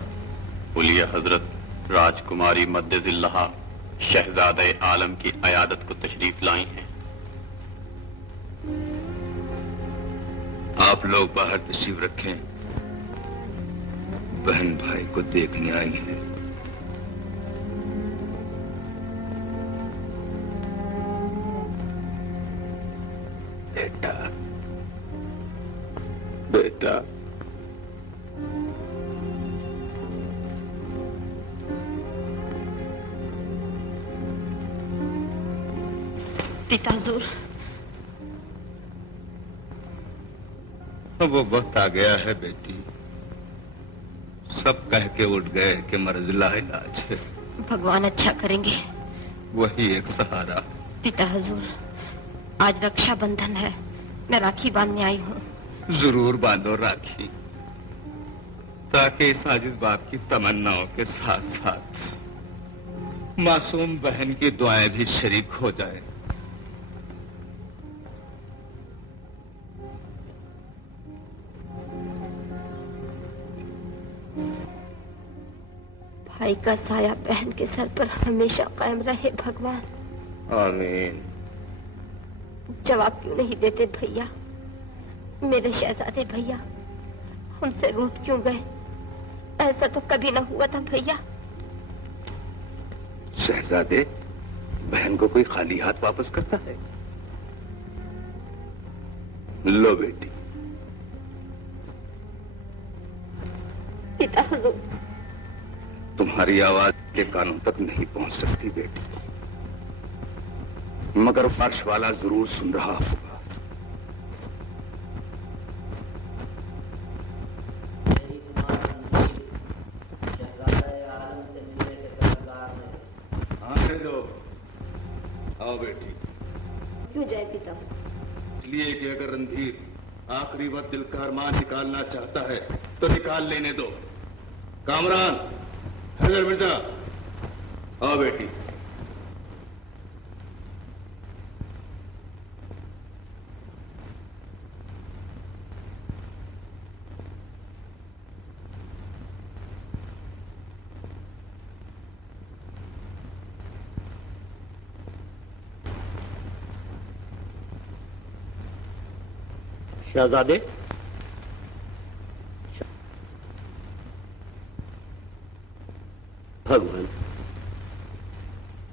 उलिया हजरत राजकुमारी मद्दजिल्लहा शहजादे आलम की अयादत को तशरीफ लाई हैं। आप लोग बाहर तशरीफ रखें, बहन भाई को देखने आई है। बेटा, बेटा, पिता हुजूर, वो वक्त आ गया है बेटी। सब कह के उठ गए कि मर्ज लाइलाज है। भगवान अच्छा करेंगे। वही एक सहारा। पिता हुजूर, आज रक्षाबंधन है, मैं राखी बांधने आई हूँ। जरूर बांधो राखी, ताकि इस आजिज बाप की तमन्नाओं के साथ साथ मासूम बहन की दुआएं भी शरीक हो जाए। भाई का साया बहन के सर पर हमेशा कायम रहे भगवान। आमीन। जवाब क्यों नहीं देते भैया? मेरे शहजादे भैया हमसे रूठ क्यों गए? ऐसा तो कभी ना हुआ था भैया। शहजादे, बहन को कोई खाली हाथ वापस करता है? लो बेटी। पिता हुजूर, तुम्हारी आवाज के कानों तक नहीं पहुंच सकती बेटी, मगर फर्श वाला जरूर सुन रहा होगा। हाँ लो, आओ बेटी। क्यों जाए पिता? इसलिए कि अगर रणधीर आखिरी वक्त दिल का अरमान निकालना चाहता है तो निकाल लेने दो। कामरान, हैदर मिर्जा, आओ बेटी। शहजादे, भगवान,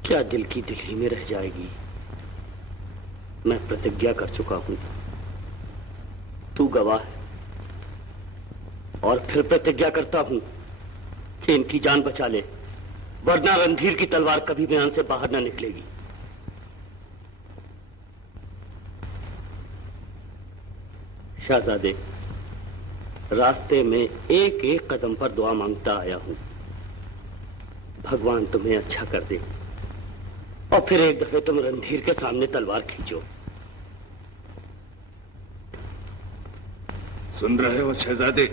क्या दिल की दिल ही में रह जाएगी? मैं प्रतिज्ञा कर चुका हूं, तू गवाह है, और फिर प्रतिज्ञा करता हूं कि इनकी जान बचा ले, वरना रणधीर की तलवार कभी बयान से बाहर न निकलेगी। शहजादे, रास्ते में एक एक कदम पर दुआ मांगता आया हूं, भगवान तुम्हें अच्छा कर दे और फिर एक दफे तुम रणधीर के सामने तलवार खींचो। सुन रहे हो शहजादे,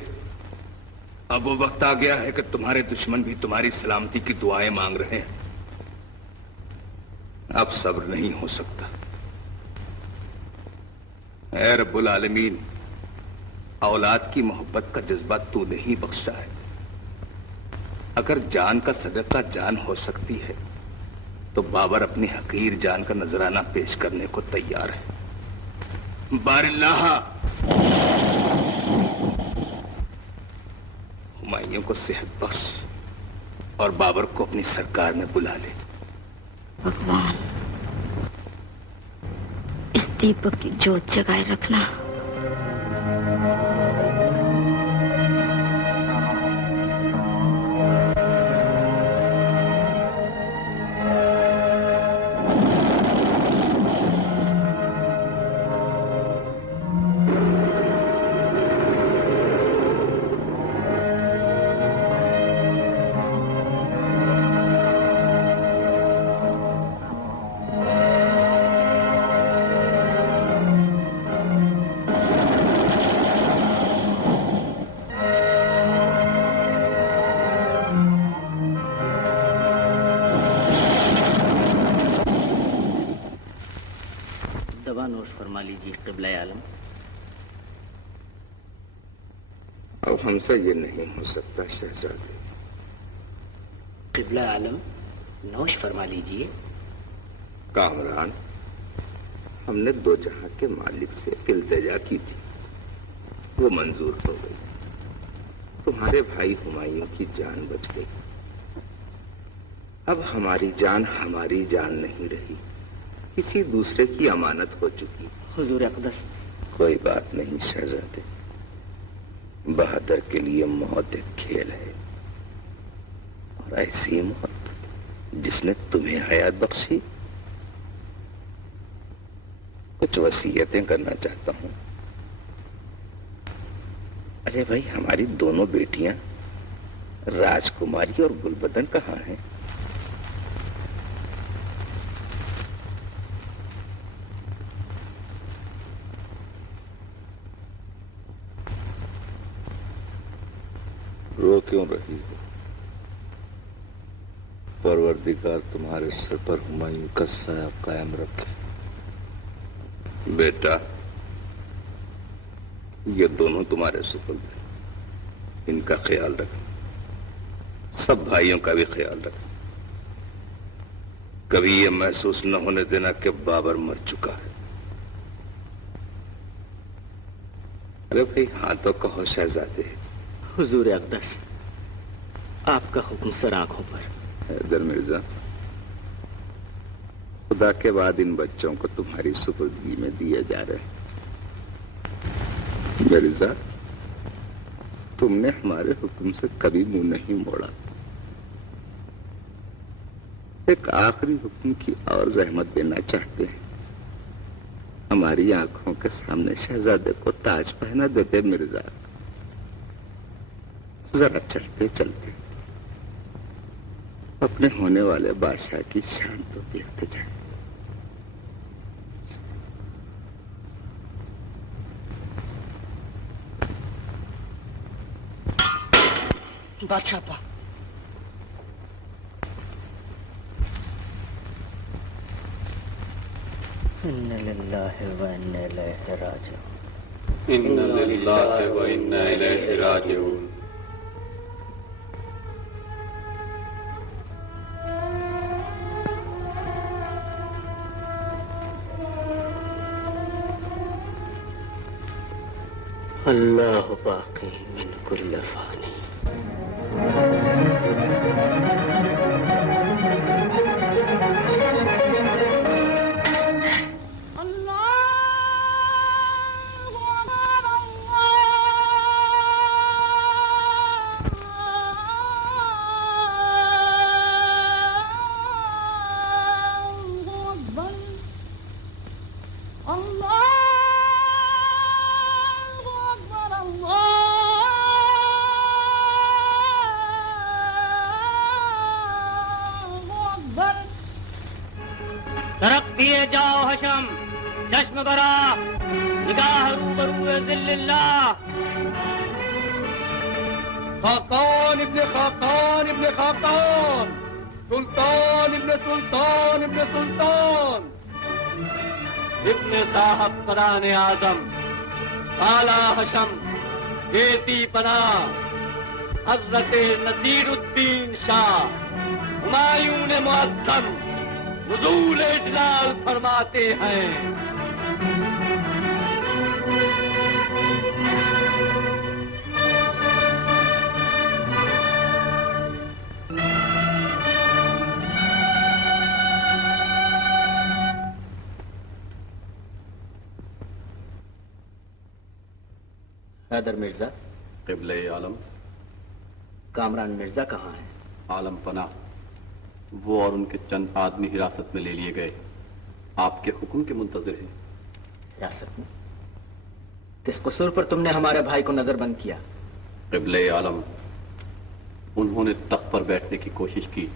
अब वो वक्त आ गया है कि तुम्हारे दुश्मन भी तुम्हारी सलामती की दुआएं मांग रहे हैं। अब सब्र नहीं हो सकता। ऐ रब्बुल आलमीन, औलाद की मोहब्बत का जज्बा तूने ही बख्शा है। अगर जान का सदका जान हो सकती है तो बाबर अपनी हकीर जान का नजराना पेश करने को तैयार है। बारिल्लाह, हुमायूं को सेहत बख्श और बाबर को अपनी सरकार में बुला ले। भगवान, इस दीपक की जोत जगाए रखना। अब हमसे ये नहीं हो सकता शहजादे। क़िबला आलम, नौश फरमा लीजिए। कामरान, हमने दो जहां के मालिक से एक इल्तिजा की थी, वो मंजूर हो गई। तुम्हारे भाई हुमायूं की जान बच गई। अब हमारी जान नहीं रही, किसी दूसरे की अमानत हो चुकी। हुजूर अक़दस। कोई बात नहीं शहजादे, बहादुर के लिए मौत एक खेल है, और ऐसी मौत जिसने तुम्हें हयात बख्शी। कुछ वसीयतें करना चाहता हूं। अरे भाई, हमारी दोनों बेटियां राजकुमारी और गुलबदन कहाँ हैं? रो क्यों रही हो? परवरदिगार तुम्हारे सिर पर हुमायूं का साया कायम रखे। बेटा, ये दोनों तुम्हारे सुपुर्द हैं, इनका ख्याल रखना, सब भाइयों का भी ख्याल रखना। कभी ये महसूस न होने देना कि बाबर मर चुका है। अरे भाई, हाँ तो कहो शहजादे। हुजूर अक़दस, आपका हुक्म सर आंखों पर। हैदर मिर्जा, खुदा के बाद इन बच्चों को तुम्हारी सुपुर्दगी में दिए जा रहे हैं। मिर्जा, तुमने हमारे हुक्म से कभी मुंह नहीं मोड़ा। एक आखिरी हुक्म की और जहमत देना चाहते हैं। हमारी आंखों के सामने शहजादे को ताज पहना देते मिर्जा। जरा चलते चलते अपने होने वाले बादशाह की शान तो देखते जाए। बादशाह पा इन्ना लिल्लाहि व इन्ना इलैहि राजिऊन। इन्ना लिल्लाहि व इन्ना इलैहि राजिऊन। अल्लाह बाक़ी मिन कुल्ल फ़ानी। तरक दिए जाओ हशम, चश्म बरा, निगाह रूबरू ज़िल्लिल्लाह। खाकान इब्ने खाकान इब्ने खाकान, सुल्तान इब्ने सुल्तान इब्ने सुल्तान, इब्ने साहब क़ुरान आज़म, आला हशम, देती पना, हज़रत नसीरुद्दीन शाह, हुमायूं ने मुअज़्ज़म नुज़ूल इजलाल फरमाते हैं। हैदर मिर्जा। क़िबले आलम। कामरान मिर्जा कहाँ है? आलम पना, वो और उनके चंद आदमी हिरासत में ले लिए गए, आपके हुक्म के मुंतज़िर हैं। हिरासत में? किस कसूर पर तुमने हमारे भाई को नजरबंद किया? क़िबले आलम, उन्होंने तख्त पर बैठने की कोशिश की।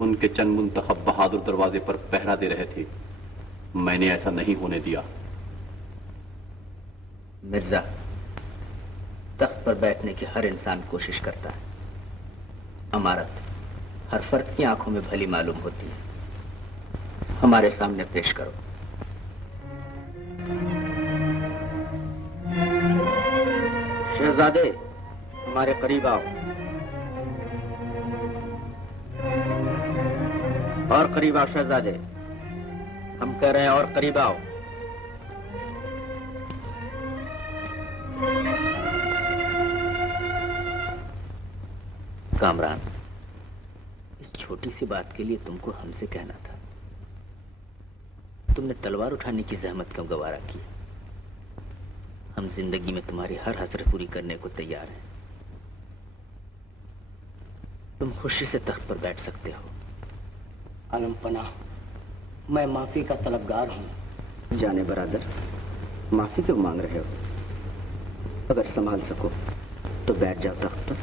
उनके चंद मुंतखब बहादुर दरवाजे पर पहरा दे रहे थे, मैंने ऐसा नहीं होने दिया। मिर्जा, तख्त पर बैठने की हर इंसान कोशिश करता है। अमारत हर फर्द की आंखों में भली मालूम होती है। हमारे सामने पेश करो। शहजादे, हमारे करीब आओ। और करीब आओ शहजादे, हम कह रहे हैं और करीब आओ। कामरान, इस छोटी सी बात के लिए तुमको हमसे कहना था। तुमने तलवार उठाने की जहमत क्यों गवारा की? हम जिंदगी में तुम्हारी हर हसरत पूरी करने को तैयार हैं। तुम खुशी से तख्त पर बैठ सकते हो। आलम पनाह, मैं माफी का तलबगार हूँ। जाने बरादर, माफी क्यों मांग रहे हो? अगर संभाल सको तो बैठ जाओ तख्त पर।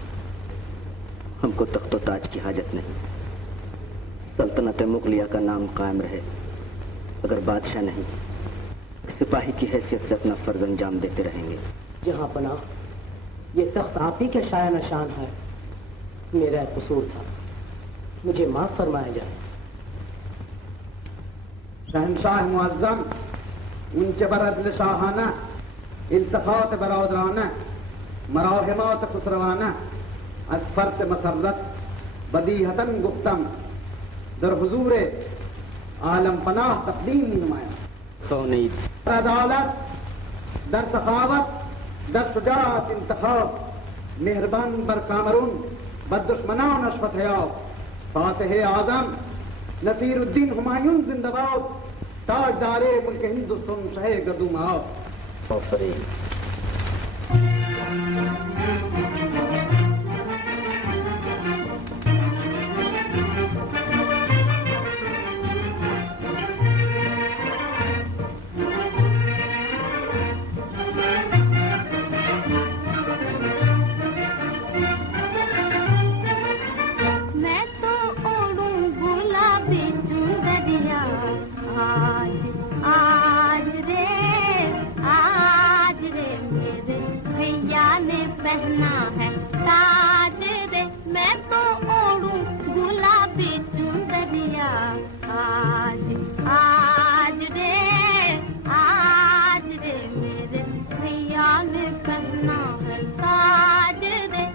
हमको तख्तो ताज की हाजत नहीं। सल्तनत मुगलिया का नाम कायम रहे। अगर बादशाह नहीं, सिपाही की हैसियत से अपना फर्ज अंजाम देते रहेंगे। जहाँ पनाह, ये तख्त आप ही के शाया निशान है। मेरा कसूर था, मुझे माफ फरमाया जाए। शहनशाह मुअज्जम, उनके बरदल शाहाना, इल्तफात बरौदराना, मराहमात खुसरवाना, असफरत मसरत, बदीहतन गुफ्तम, दर हुजूरे आलम पनाह तकदीम नुमाया। सोनीद अदालत, दर सखावत, दर शुजाअत इंतखाब, मेहरबान बर कामरून, बददुश्मना नशफत हयाव, फातिह आजम नसीरुद्दीन हुमायूं जिंदाबाद, ताजदारे मुल्क हिंदुस्तान शहे गदुम आओ। पहना है ताज रे, मैं तो ओढ़ूं गुलाबी चुंदरिया। आज आज रे मेरे भैया ने पहना है ताज रे।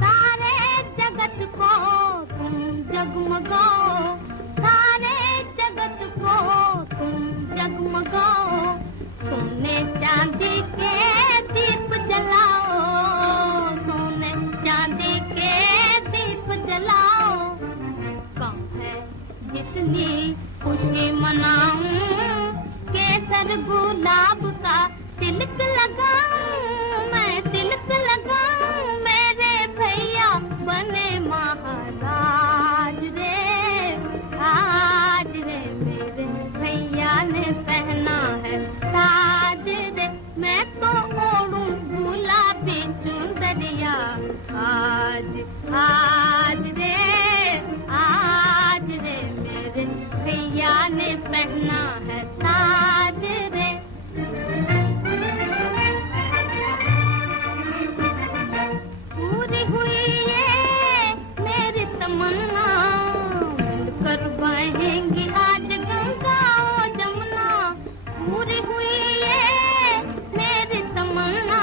सारे जगत को तुम जगमगाओ, सारे जगत को तुम जगमगाओ, सोने चांदी के दीप जलाओ, सोने चांदी के दीप जलाओ। कम है जितनी खुशी मनाऊं, केसर गुलाब का तिलक लगाऊं, मैं तिलक लगाऊं, मेरे भैया बने महाराज रे। आज रे मेरे भैया ने पहना है ताज रे, मैं तो ओढ़ूं गुलाबी चुंदरिया। आज आज रे मेरे भैया ने पहना है ताज रे। पूरी हुई ये मेरी तमन्ना, मिलकर बहेंगी आज गंगा और जमुना। पूरी हुई ये मेरी तमन्ना,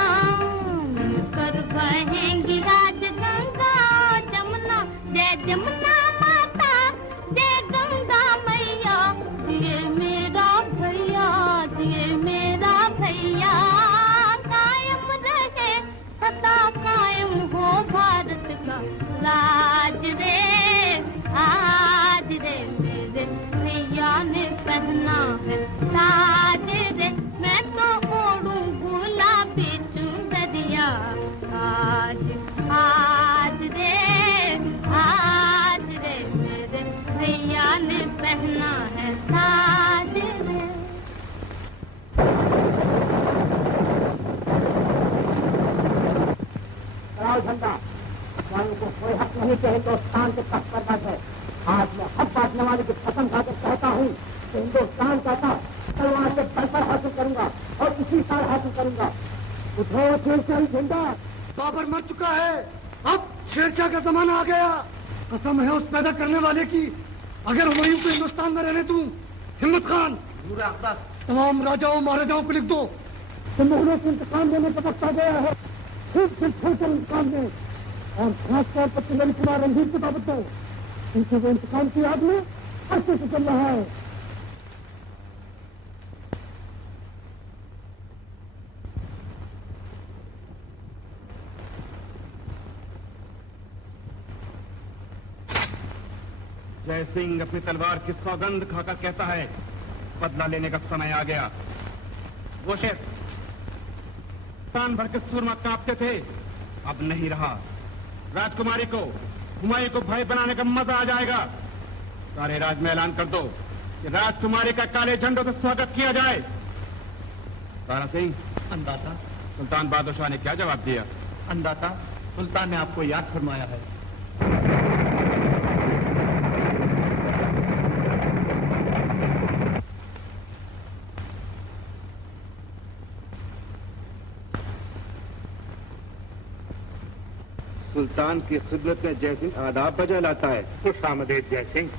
मिलकर बहेंगी आज गंगा और जमुना। जय जमुना माता, जय गंगा मैया, ये मेरा भैया, ये मेरा भैया। कायम रहे सदा कायम हो भारत का राज रे। आज रे मेरे भैया ने पहना है ताज रे, मैं तो ओढ़ूं गुलाबी चुंदरिया। आज आज रे मेरे भैया ने पहना है ताज रे। झंडा, को कोई हक नहीं कि हिंदुस्तान के तख्त पर बैठे। आज मैं हक बांटने वाले की कसम खाकर कहता हूँ कि हिंदुस्तान का तख्त तलवार से बढ़कर हासिल करूंगा और इसी साल हासिल करूंगा। उठो शेरशाही झंडा। बाबर मर चुका है, अब शेरशाह का जमाना आ गया। कसम है उस पैदा करने वाले की, अगर हुमायूं को हिंदुस्तान में रहने दूं। हिम्मत खान, तमाम राजाओं महाराजाओं को लिख दो कि मुगलों को इंतकाम देने का वक्त आ गया है। खूब से छोड़कर इंतकाम दें और खासतौर पर चंदेरी कुमार रणधीर को दावत दो, उनसे वो इंतकाम की याद में अच्छे से चल रहा है। जय सिंह अपनी तलवार की सौगंध खाकर कहता है, बदला लेने का समय आ गया। वो शेर तान भर के सूरमा कांपते थे, अब नहीं रहा। राजकुमारी को, हुमायूं को भाई बनाने का मजा आ जाएगा। सारे राज में ऐलान कर दो कि राजकुमारी का काले झंडों से स्वागत किया जाए। तारा सिंह, अंदाता सुल्तान बहादुर शाह ने क्या जवाब दिया? अंदाता, सुल्तान ने आपको याद फरमाया है। सुल्तान की खिदमत में जय सिंह आदाब बजा लाता है। खुश आमदेद जय सिंह,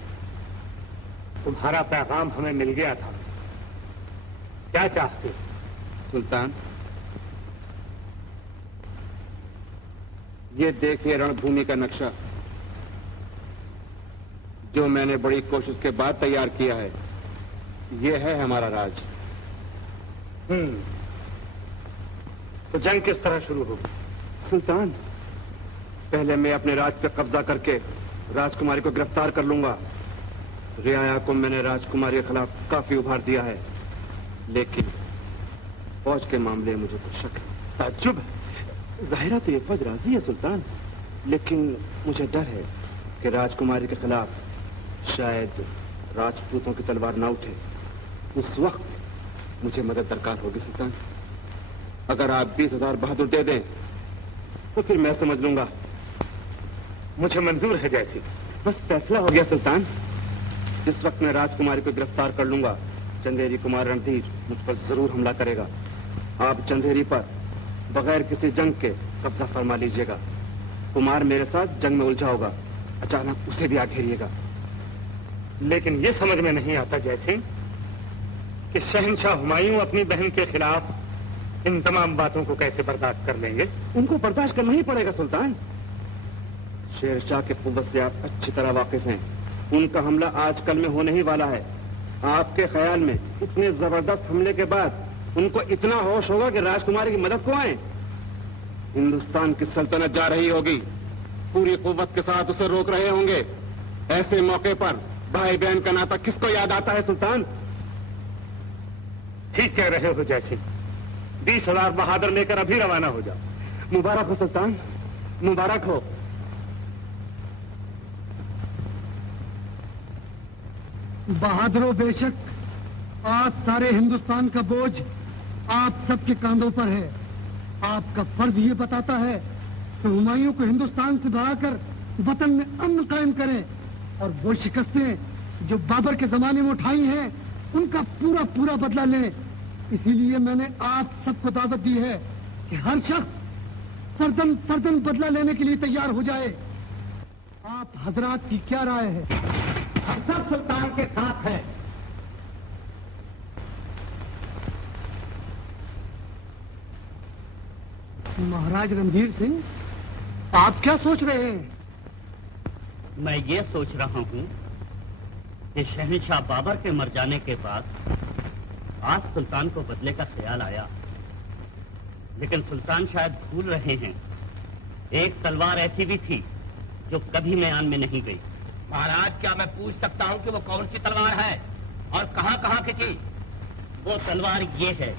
तुम्हारा पैगाम हमें मिल गया था, क्या चाहते? सुल्तान, ये देखिए रणभूमि का नक्शा जो मैंने बड़ी कोशिश के बाद तैयार किया है। ये है हमारा राज। तो जंग किस तरह शुरू होगी? सुल्तान, पहले मैं अपने राज पे कब्जा करके राजकुमारी को गिरफ्तार कर लूंगा। रियाया को मैंने राजकुमारी के खिलाफ काफी उभार दिया है, लेकिन फौज के मामले में मुझे कुछ शक है। ताज्जुब है, जाहिरा तो ये फौज राजी है सुल्तान, लेकिन मुझे डर है कि राजकुमारी के खिलाफ शायद राजपूतों की तलवार ना उठे। उस वक्त मुझे मदद दरकार होगी सुल्तान। अगर आप 20,000 बहादुर दे दें तो फिर मैं समझ लूंगा। मुझे मंजूर है जैसी। बस फैसला हो गया सुल्तान। जिस वक्त मैं राजकुमारी को गिरफ्तार कर लूंगा, चंदेरी कुमार रणधीर मुझ पर जरूर हमला करेगा। आप चंदेरी पर बगैर किसी जंग के कब्जा फरमा लीजिएगा। कुमार मेरे साथ जंग में उलझा होगा, अचानक उसे भी आ घेरिएगा। लेकिन ये समझ में नहीं आता जय सिंह कि शहंशाह हुमायूं अपनी बहन के खिलाफ इन तमाम बातों को कैसे बर्दाश्त कर लेंगे। उनको बर्दाश्त करना ही पड़ेगा सुल्तान। शेरशाह के कुव्वत से आप अच्छी तरह वाकिफ हैं। उनका हमला आजकल में होने ही वाला है। आपके ख्याल में इतने जबरदस्त हमले के बाद उनको इतना होश होगा कि राजकुमारी की मदद को आए? हिंदुस्तान की सल्तनत जा रही होगी, पूरी कुव्वत के साथ उसे रोक रहे होंगे। ऐसे मौके पर भाई बहन का नाता किसको याद आता है सुल्तान? ठीक कह रहे हो जय सिंह। 20,000 बहादुर लेकर अभी रवाना हो जाओ। मुबारक हो सुल्तान, मुबारक हो। बहादुरों, बेशक आज सारे हिंदुस्तान का बोझ आप सबके कांधों पर है। आपका फर्ज ये बताता है कि हुमायूं को हिंदुस्तान से भगाकर वतन में अमन कायम करें और वो शिकस्तें जो बाबर के जमाने में उठाई हैं उनका पूरा पूरा बदला लें। इसीलिए मैंने आप सबको दावत दी है कि हर शख्स फर्दन फर्दन बदला लेने के लिए तैयार हो जाए। आप हजरात की क्या राय है? हम सब सुल्तान के साथ हैं। महाराज रणधीर सिंह, आप क्या सोच रहे हैं? मैं ये सोच रहा हूं कि शहंशाह बाबर के मर जाने के बाद आज सुल्तान को बदले का ख्याल आया, लेकिन सुल्तान शायद भूल रहे हैं एक तलवार ऐसी भी थी जो कभी मैदान में नहीं गई। महाराज, क्या मैं पूछ सकता हूँ कि वो कौन सी तलवार है और कहाँ की थी? वो तलवार ये है।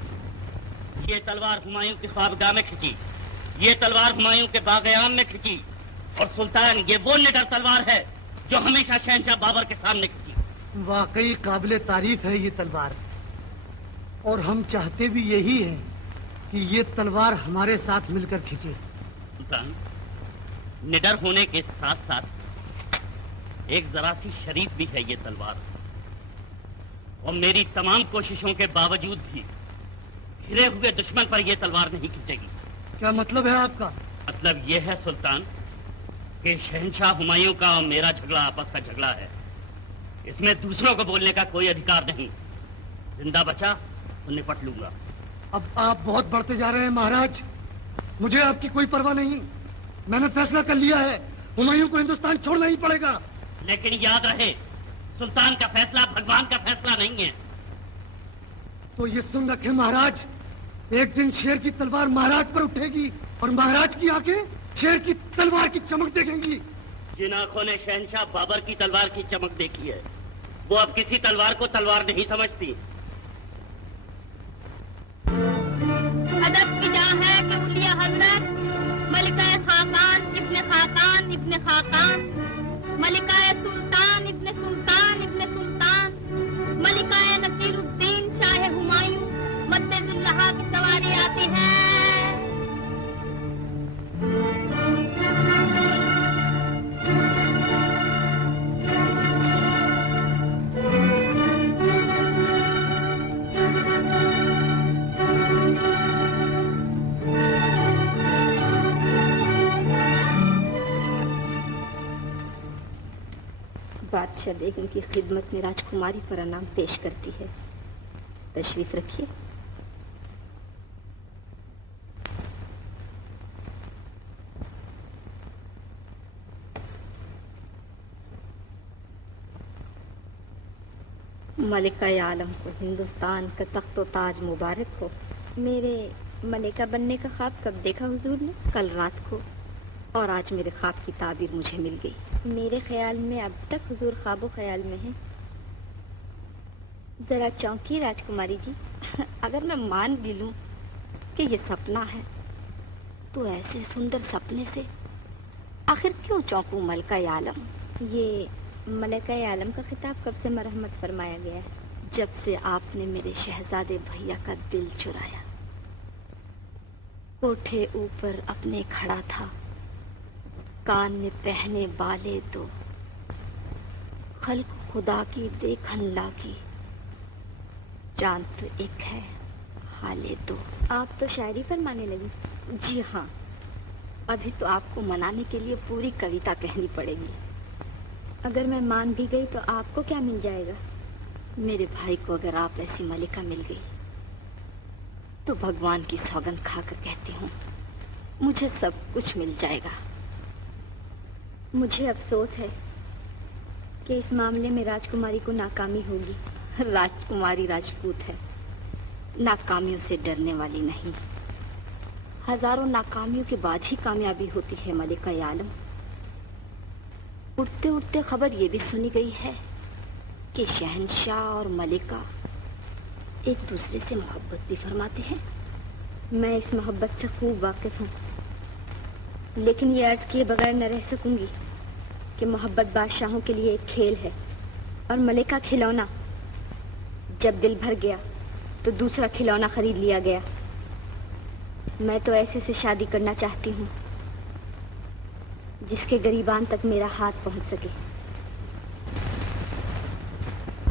ये तलवार हुमायूं की ख्वाबगाह में खिंची, ये तलवार हुमायूं के बाग़-ए-आम में खिंची, और सुल्तान ये वो निडर तलवार है जो हमेशा शहंशाह बाबर के सामने खिंची। वाकई काबिले तारीफ है ये तलवार, और हम चाहते भी यही हैं कि ये तलवार हमारे साथ मिलकर खिंचे। सुल्तान, निडर होने के साथ साथ एक जरा सी शरीफ भी है ये तलवार, और मेरी तमाम कोशिशों के बावजूद भी घिरे हुए दुश्मन पर यह तलवार नहीं खींचेगी। क्या मतलब है आपका? मतलब यह है सुल्तान कि शहंशाह हुमायूं का और मेरा झगड़ा आपस का झगड़ा है। इसमें दूसरों को बोलने का कोई अधिकार नहीं। जिंदा बचा तो निपट लूंगा। अब आप बहुत बढ़ते जा रहे हैं महाराज। मुझे आपकी कोई परवाह नहीं। मैंने फैसला कर लिया है, हुमायूं को हिंदुस्तान छोड़ना ही पड़ेगा। लेकिन याद रहे, सुल्तान का फैसला भगवान का फैसला नहीं है। तो ये सुन रखे महाराज, एक दिन शेर की तलवार महाराज पर उठेगी और महाराज की आंखें शेर की तलवार की चमक देखेंगी। जिन आंखों ने शहंशाह बाबर की तलवार की चमक देखी है, वो अब किसी तलवार को तलवार नहीं समझती। अदब की जा है कि उलिया हजरत मलिका खाकान इब्ने खाकान इब्ने खाकान, मलिका सुल्तान इब्ने सुल्तान इब्ने सुल्तान, मलिका नसीरुद्दीन शाह हुमायूं मद्दजिल्लाह की सवारी आती है। बादशाह बेगम की खिदमत में राजकुमारी प्रणाम पेश करती है। तशरीफ रखिए। मलिका आलम को हिंदुस्तान का तख्तो ताज मुबारक हो। मेरे मलिका बनने का ख्वाब कब देखा हुजूर ने? कल रात को, और आज मेरे ख्वाब की ताबीर मुझे मिल गई। मेरे ख्याल में अब तक हुजूर ख्वाबो ख्याल में हैं। जरा चौंकी राजकुमारी जी। अगर मैं मान भी लूं कि ये सपना है, तो ऐसे सुंदर सपने से आखिर क्यों चौंकूं मलिका आलम? ये मलिका आलम का खिताब कब से मरहमत फरमाया गया है? जब से आपने मेरे शहजादे भैया का दिल चुराया। कोठे ऊपर अपने खड़ा था, कान में पहने बाले दो, खल्क खुदा की देखन लागी, जान तो एक है हाले दो। आप तो शायरी फरमाने लगी। जी हाँ, अभी तो आपको मनाने के लिए पूरी कविता कहनी पड़ेगी। अगर मैं मान भी गई तो आपको क्या मिल जाएगा? मेरे भाई को अगर आप ऐसी मलिका मिल गई तो भगवान की सौगंध खाकर कहती हूँ, मुझे सब कुछ मिल जाएगा। मुझे अफसोस है कि इस मामले में राजकुमारी को नाकामी होगी। राजकुमारी राजपूत है, नाकामियों से डरने वाली नहीं। हजारों नाकामियों के बाद ही कामयाबी होती है मलिका आलम। उड़ते उड़ते खबर ये भी सुनी गई है कि शहंशाह और मलिका एक दूसरे से मोहब्बत भी फरमाते हैं। मैं इस मोहब्बत से खूब वाकिफ हूँ, लेकिन ये अर्ज किए बगैर न रह सकूंगी कि मोहब्बत बादशाहों के लिए एक खेल है और मलिका खिलौना। जब दिल भर गया तो दूसरा खिलौना खरीद लिया गया। मैं तो ऐसे से शादी करना चाहती हूँ जिसके गरीबान तक मेरा हाथ पहुँच सके।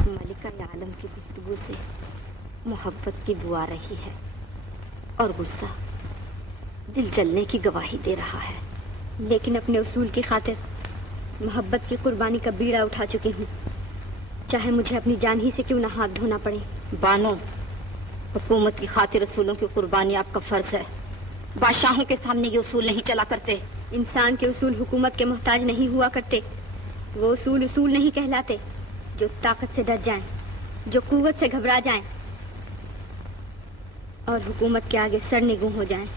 मलिका आलम की गुफ्तगू से मोहब्बत की बुआ रही है और गुस्सा दिल जलने की गवाही दे रहा है, लेकिन अपने उसूल की खातिर मोहब्बत की कुर्बानी का बीड़ा उठा चुकी हूँ, चाहे मुझे अपनी जान ही से क्यों ना हाथ धोना पड़े। बानो, हुकूमत की खातिर उसूलों की कुर्बानी आपका फर्ज है। बादशाहों के सामने ये उसूल नहीं चला करते। इंसान के उसूल हुकूमत के मोहताज नहीं हुआ करते। वो उसूल उसूल नहीं कहलाते जो ताकत से डर जाएं, जो कुव्वत से घबरा जाएं और हुकूमत के आगे सर निगूं हो जाएं।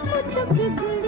कुछ बिगड़ी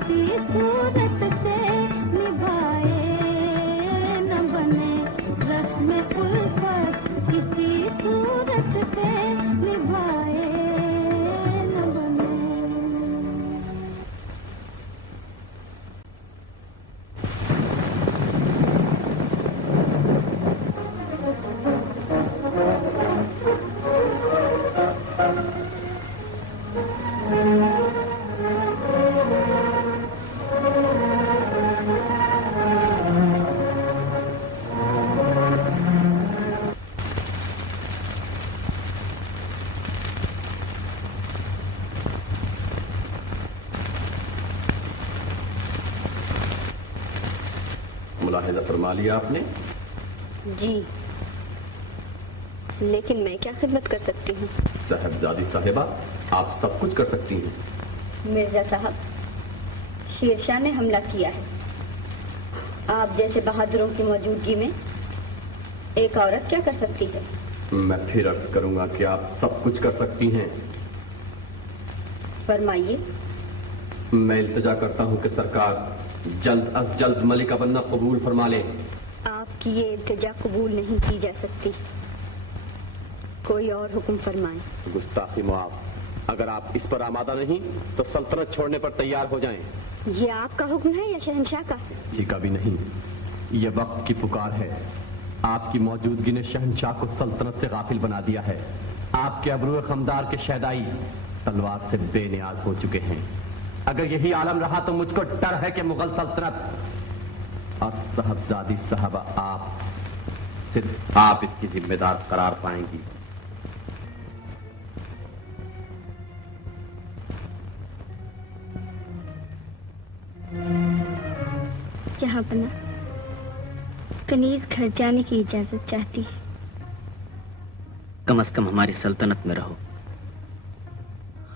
किसी सूरत से निभाए न बने रस्म उल्फत किसी सूरत से निभाए न बने। मुलाहिजा फरमा लिया आपने? जी, लेकिन मैं क्या खिदमत कर सकती हूँ? साहबजादी साहिबा, आप सब कुछ कर सकती हैं। मिर्जा साहब, शेरशाह ने हमला किया है। आप जैसे बहादुरों की मौजूदगी में एक औरत क्या कर सकती है? मैं फिर अर्ज करूंगा कि आप सब कुछ कर सकती हैं। फरमाइए। मैं इल्तिजा करता हूं कि सरकार जल्द अज जल्द मलिका बनना कबूल फरमा ले। आपकी ये इल्तिजा कबूल नहीं की जा सकती। कोई और हुक्म फरमाएं। गुस्ताखी मुआफ। अगर आप इस पर आमादा नहीं तो सल्तनत छोड़ने पर तैयार हो जाएं। ये आपका हुक्म है या शहंशाह का? जी का भी नहीं, ये वक्त की पुकार है। आपकी मौजूदगी ने शहंशाह को सल्तनत से गाफिल बना दिया है। आपके अबरू खमदार के शहदाई तलवार से बेनियाज हो चुके हैं। अगर यही आलम रहा तो मुझको डर है कि मुगल सल्तनत और साहबजादी साहबा आप, सिर्फ आप इसकी जिम्मेदार करार पाएंगी। जहांपना, कनीज घर जाने की इजाजत चाहती है। कम से कम हमारी सल्तनत में रहो,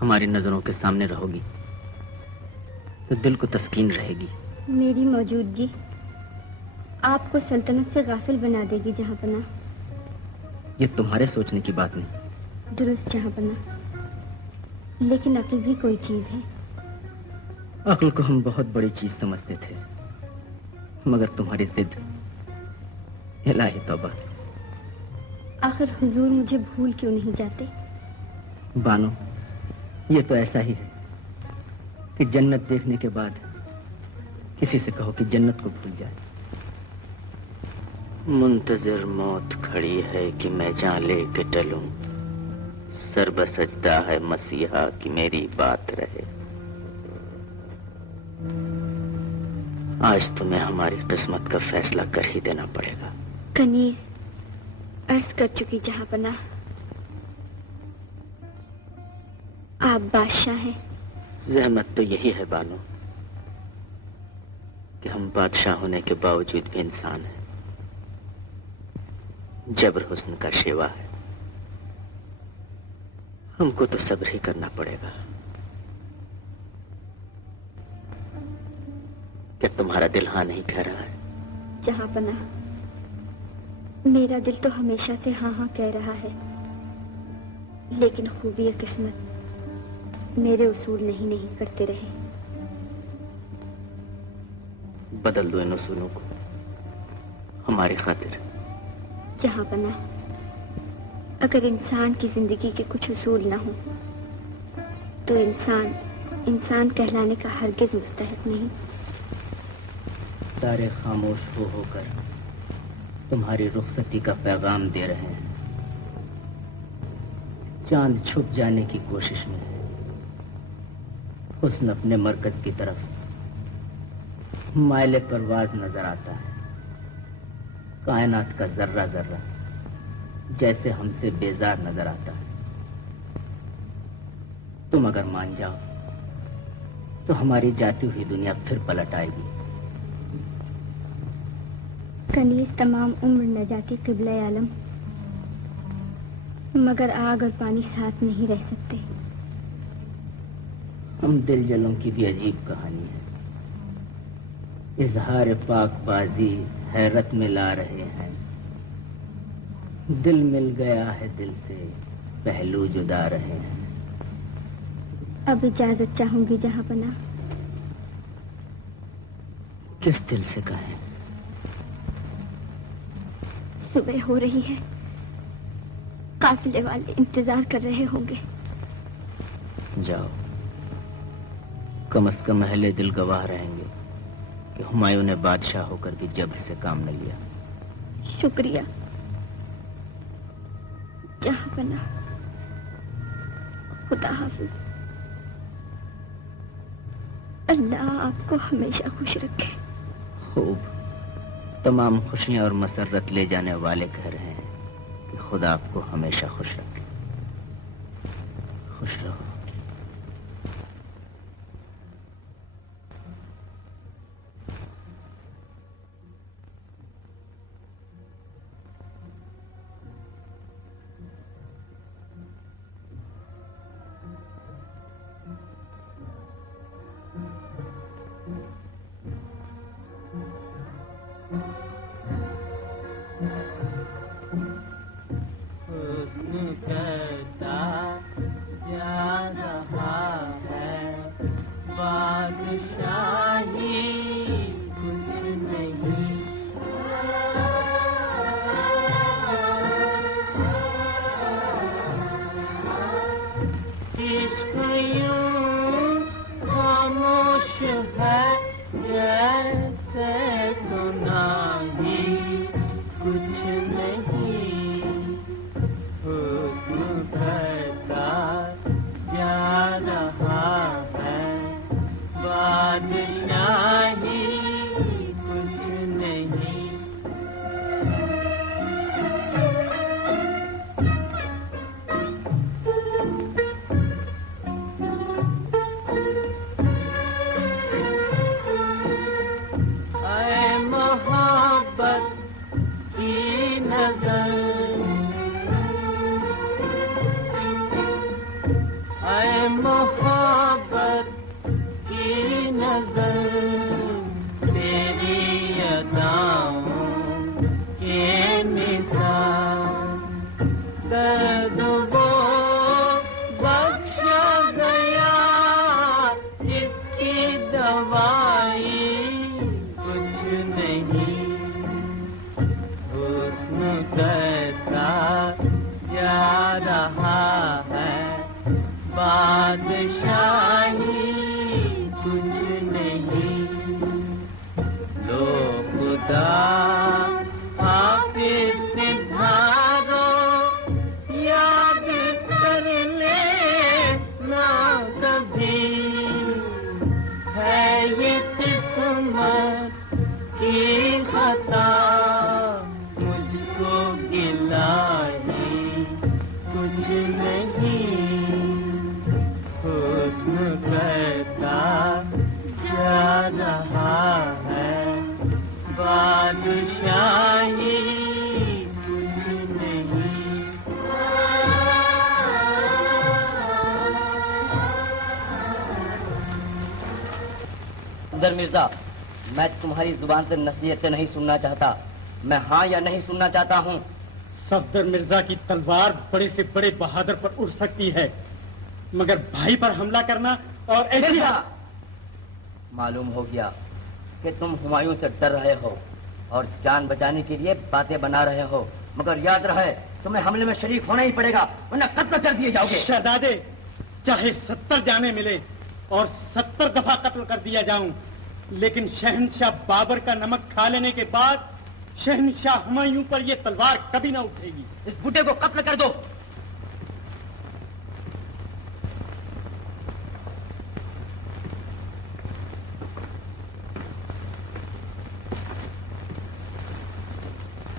हमारी नजरों के सामने रहोगी तो दिल को तस्कीन रहेगी। मेरी मौजूदगी आपको सल्तनत से गाफिल बना देगी जहांपना। ये तुम्हारे सोचने की बात नहीं। दुरुस्त जहांपना, लेकिन अक्ल भी कोई चीज है। अक्ल को हम बहुत बड़ी चीज समझते थे, मगर तुम्हारी जिद, इलाही तौबा। आखिर हुजूर मुझे भूल क्यों नहीं जाते? बानो, ये तो ऐसा ही है कि जन्नत देखने के बाद किसी से कहो कि जन्नत को भूल जाए। मुंतजिर मौत खड़ी है कि मैं जान लेके टलूं, सर बसजदा है मसीहा कि मेरी बात रहे। आज तुम्हें हमारी किस्मत का फैसला कर ही देना पड़ेगा। कनीज अर्ज कर चुकी जहांपना, आप बादशाह हैं। जहमत तो यही है बानो कि हम बादशाह होने के बावजूद भी इंसान हैं। जबर हुस्न का शेवा है, हमको तो सब्र ही करना पड़ेगा। क्या तुम्हारा दिल हाँ नहीं कह रहा है? जहांपना, मेरा दिल तो हमेशा से हाँ हाँ कह रहा है, लेकिन खूबी किस्मत मेरे उसूल नहीं करते रहे। बदल दो इन उसूलों को हमारी खातिर। जहांपना, अगर इंसान की जिंदगी के कुछ उसूल ना हो तो इंसान कहलाने का हरगिज मुस्तहक नहीं। सारे खामोश होकर तुम्हारी रुखसती का पैगाम दे रहे हैं। चांद छुप जाने की कोशिश में है, हुस्न अपने मरकज की तरफ मायले परवाज नजर आता है। कायनात का जर्रा जर्रा जैसे हमसे बेजार नजर आता है। तुम अगर मान जाओ तो हमारी जाती हुई दुनिया फिर पलट आएगी। कनीज तमाम उम्र न जाती क़िबला आलम, मगर आग और पानी साथ नहीं रह सकते। हम दिल जलों की भी अजीब कहानी है। इजहार पाकबाजी हैरत में ला रहे हैं। दिल मिल गया है दिल से, पहलू जुदा रहे हैं। अब इजाजत चाहूंगी जहांपना। किस दिल से कहें? सुबह हो रही है, काफिले वाले इंतजार कर रहे होंगे। जाओ, कम से कम अहले दिल गवाह रहेंगे कि हुमायूं ने बादशाह होकर भी जबर से काम न लिया। शुक्रिया। जहां बना, खुदा हाफिज। अल्लाह आपको हमेशा खुश रखे। खूब। तमाम खुशियां और मसरत ले जाने वाले कह रहे हैं कि खुदा आपको हमेशा खुश रखे। खुश रहो। मिर्जा, मैं तुम्हारी जुबान से नसीहतें नहीं सुनना चाहता। मैं हाँ या नहीं सुनना चाहता हूँ। सफदर मिर्जा की तलवार बड़े से बड़े बहादुर पर उड़ सकती है, मगर भाई पर हमला करना और ऐसी मालूम हो गया कि तुम हुमायूं से डर रहे हो और जान बचाने के लिए बातें बना रहे हो, मगर याद रहे तुम्हें हमले में शरीक होना ही पड़ेगा, वरना कत्ल कर दिए जाओगे। शहजादे, चाहे 70 जाने मिले और 70 दफा कत्ल कर दिया जाऊं, लेकिन शहंशाह बाबर का नमक खा लेने के बाद शहंशाह हुमायूं पर यह तलवार कभी ना उठेगी। इस बूढ़े को कत्ल कर दो।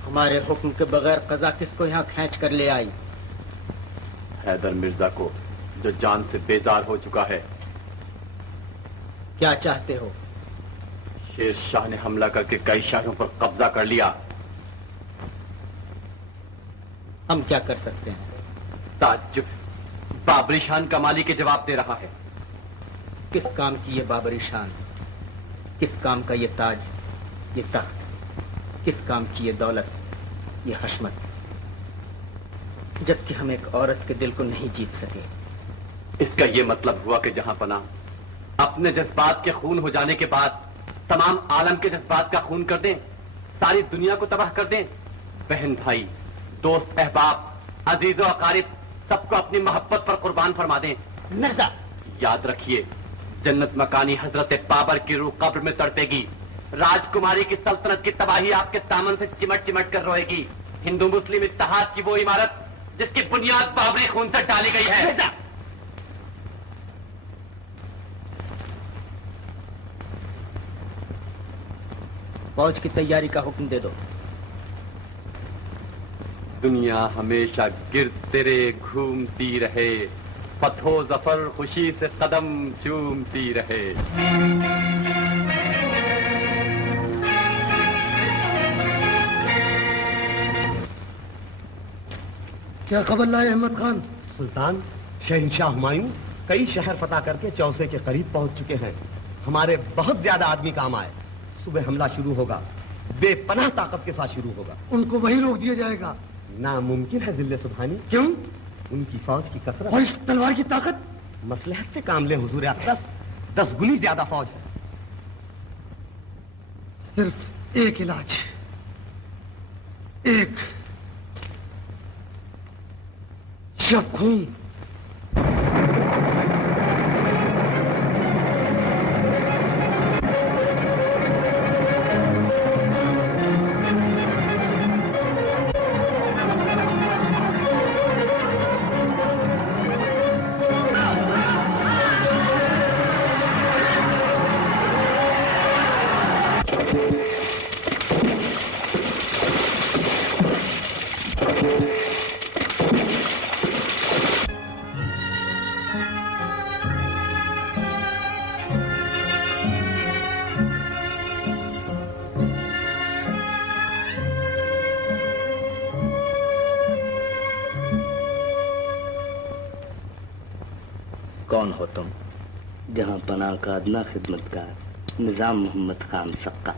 हमारे हुक्म के बगैर कज़ा किसको यहाँ खींच कर ले आई? हैदर मिर्जा को, जो जान से बेजार हो चुका है। क्या चाहते हो? शेर शाह ने हमला करके कई शहरों पर कब्जा कर लिया। हम क्या कर सकते हैं? ताज्जुब बाबरी शान कमाली के जवाब दे रहा है। किस काम की ये बाबरी शान? किस काम का ये ताज, ये तख्त? किस काम की ये दौलत, ये हशमत? जबकि हम एक औरत के दिल को नहीं जीत सके। इसका ये मतलब हुआ कि जहां पना अपने जज्बात के खून हो जाने के बाद तमाम आलम के जज्बात का खून कर दें, सारी दुनिया को तबाह कर दें। बहन भाई, दोस्त अहबाब, अजीजो अकारिब सबको अपनी मोहब्बत पर कुर्बान फरमा दें। मिर्जा, याद रखिए, जन्नत मकानी हजरत बाबर की रूह कब्र में तड़पेगी। राजकुमारी की सल्तनत की तबाही आपके दामन से चिमट चिमट कर रोएगी। हिंदू मुस्लिम इत्तेहाद की वो इमारत जिसकी बुनियाद बाबरी खून से डाली गई है। फौज की तैयारी का हुक्म दे दो। दुनिया हमेशा गिरते रहे, घूमती रहे, फतहो जफर खुशी से कदम चूमती रहे। क्या खबर लाए अहमद खान? सुल्तान, शहंशाह हुमायूं कई शहर फतह करके चौसे के करीब पहुंच चुके हैं। हमारे बहुत ज्यादा आदमी काम आए। सुबह हमला शुरू होगा, बेपनाह ताकत के साथ शुरू होगा। उनको वहीं रोक दिया जाएगा। नामुमकिन है जिल्ले सुबहानी। क्यों? उनकी फौज की कसरत और इस तलवार की ताकत। मसलहत से काम ले हुजूर अक़दस, 10 गुनी ज्यादा फौज है। सिर्फ एक इलाज, एक शब खून। कौन हो तुम? जहां पनाह का अदना खिदमतगार, निजाम मोहम्मद खान सक्का।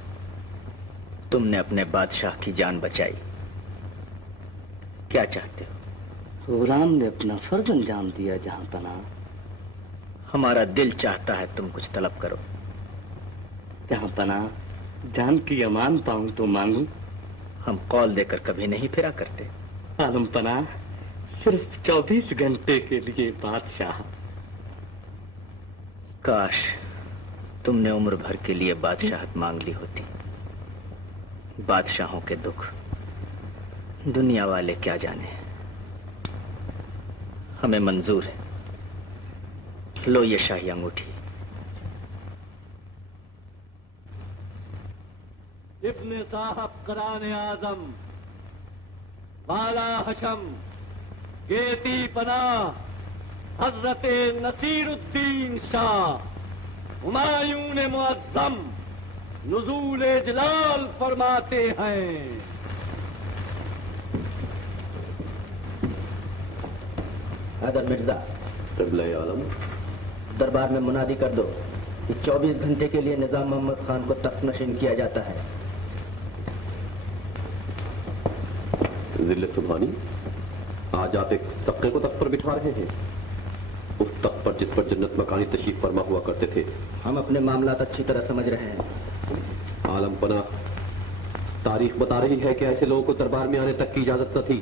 तुमने अपने बादशाह की जान बचाई, क्या चाहते हो? गुलाम ने अपना फर्ज अंजाम दिया जहां पनाह। हमारा दिल चाहता है तुम कुछ तलब करो। जहां पनाह, जान की अमान पाऊं तो मांगू। हम कौल देकर कभी नहीं फिरा करते। आलम पनाह, सिर्फ 24 घंटे के लिए बादशाह। काश तुमने उम्र भर के लिए बादशाहत मांग ली होती। बादशाहों के दुख दुनिया वाले क्या जाने। हमें मंजूर है, लो ये शाही अंगूठी। इब्ने साहब कराने आजम, वाला हशम, गेती पनाह, हजरत नसीरुद्दीन शाह हुमायूं ने मुअज्जम नुज़ूल जलाल फरमाते हैं। हैदर मिर्जा, आलम, दरबार में मुनादी कर दो कि 24 घंटे के लिए निजाम मोहम्मद खान को तख्त नशीन किया जाता है। जिले सुबहानी, आज आप एक तख्ते को तख्त पर बिठा रहे हैं, उस तख्त पर जिस पर जन्नत मकानी तशरीफ फरमा हुआ करते थे। हम अपने मामलात अच्छी तरह समझ रहे हैं। आलम पना, तारीख बता रही है कि ऐसे लोगों को दरबार में आने तक की इजाजत न थी,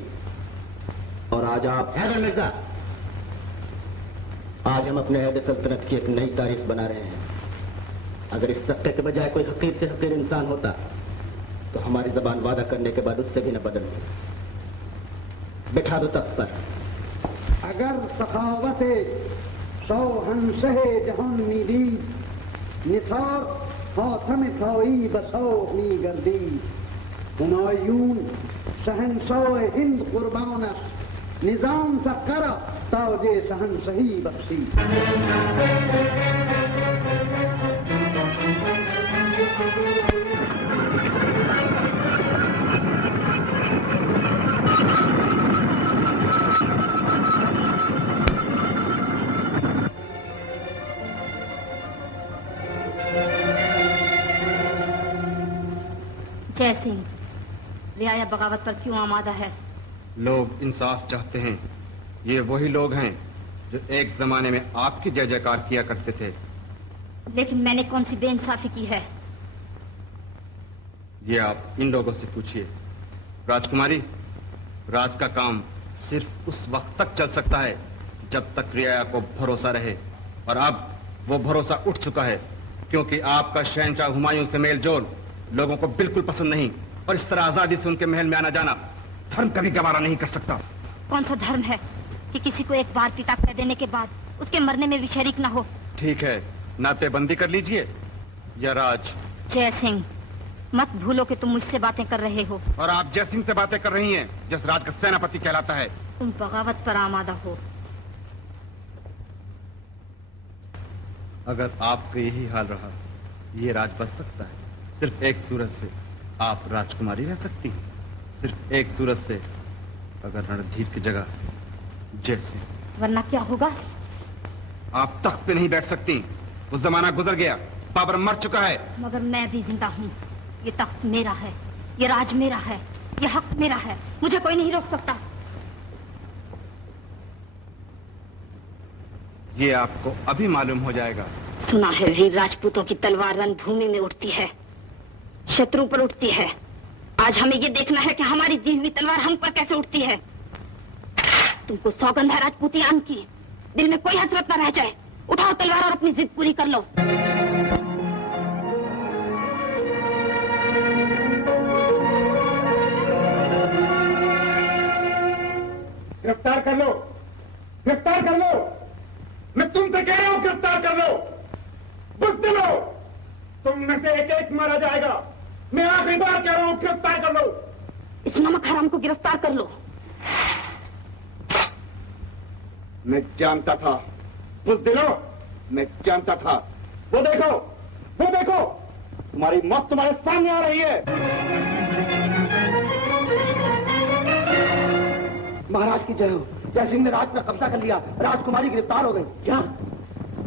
और आज आप। हैदर मिर्जा, आज हम अपने अहद सल्तनत की एक नई तारीख बना रहे हैं। अगर इस तख्ते के बजाय कोई हकीर से हकीर इंसान होता तो हमारी जबान वादा करने के बाद उससे भी न बदलती। बिठा दो तख्त पर। अगर सखावत शौहंशह जहान नीदी निसार हाथम थाई बसौनी गर्दी हुमायूं शहंशाह हिंद कुर्बानश निजाम सक्कर ताजे शहंशाही बख्शी। जय सिंह, रियाया बगावत पर क्यों आमादा है? लोग इंसाफ चाहते हैं। ये वही लोग हैं जो एक जमाने में आपकी जय जयकार किया करते थे। लेकिन मैंने कौन सी बेइंसाफी की है? ये आप इन लोगों से पूछिए। राजकुमारी, राज का काम सिर्फ उस वक्त तक चल सकता है जब तक रियाया को भरोसा रहे, और अब वो भरोसा उठ चुका है, क्योंकि आपका शहंशाह हुमायूं से मेल जोल लोगों को बिल्कुल पसंद नहीं, और इस तरह आजादी से उनके महल में आना जाना धर्म कभी गवारा नहीं कर सकता। कौन सा धर्म है कि किसी को एक बार पिता कह देने के बाद उसके मरने में भी शरीक न हो? ठीक है, नातेबंदी कर लीजिए या राज। जय सिंह, मत भूलो कि तुम मुझसे बातें कर रहे हो। और आप जय सिंह से बातें कर रही हैं, जिस राज का सेनापति कहलाता है। तुम बगावत पर आमादा हो। अगर आपका यही हाल रहा, ये राज बच सकता है। सिर्फ एक सूरत से आप राजकुमारी रह सकती हैं, सिर्फ एक सूरत से, अगर रणधीर की जगह जय सिंह। वरना क्या होगा? आप तख्त पे नहीं बैठ सकती, वो जमाना गुजर गया, बाबर मर चुका है। मगर मैं भी जिंदा हूँ। ये तख्त मेरा है, ये राज मेरा है, ये हक मेरा है, मुझे कोई नहीं रोक सकता। ये आपको अभी मालूम हो जाएगा। सुना है वीर राजपूतों की तलवार रणभूमि में उठती है, शत्रु पर उठती है। आज हमें ये देखना है कि हमारी दी हुई तलवार हम पर कैसे उठती है। तुमको सौगंध है राजपूतियान की, दिल में कोई हसरत न रह जाए। उठाओ तलवार और अपनी जिद पूरी कर लो। गिरफ्तार कर लो, गिरफ्तार कर लो। मैं तुमसे कह रहा हूं गिरफ्तार कर लो। बुज़दिलो, तुम में से एक एक मारा जाएगा। मैं आखिरी बार कह रहा हूं गिरफ्तार कर लो। इस नमक हराम को गिरफ्तार कर लो। मैं जानता था, बुज़दिलो, मैं जानता था। वो देखो, वो देखो, तुम्हारी मौत तुम्हारे सामने आ रही है। महाराज की जय हो। जय सिंह ने राज पर कब्जा कर लिया, राजकुमारी गिरफ्तार हो गई। क्या?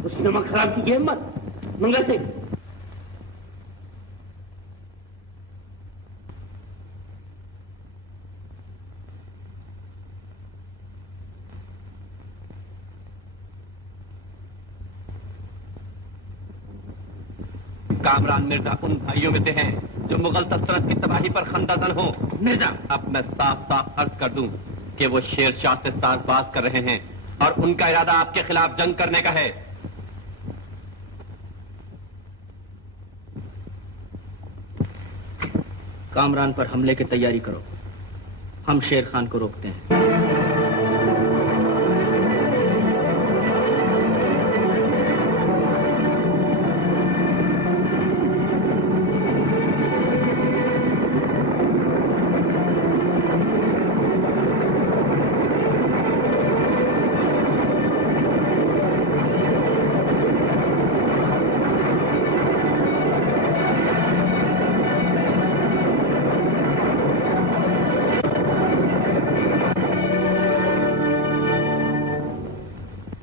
उस नमक हराम की ये हिम्मत? मंगल सिंह, कामरान मिर्जा उन भाइयों में से हैं जो मुगल सल्तनत की तबाही पर खंदादल हो। मिर्जा, अब मैं साफ साफ अर्ज कर दूं कि वो शेरशाह से साजबाज कर रहे हैं और उनका इरादा आपके खिलाफ जंग करने का है। कामरान पर हमले की तैयारी करो, हम शेर खान को रोकते हैं।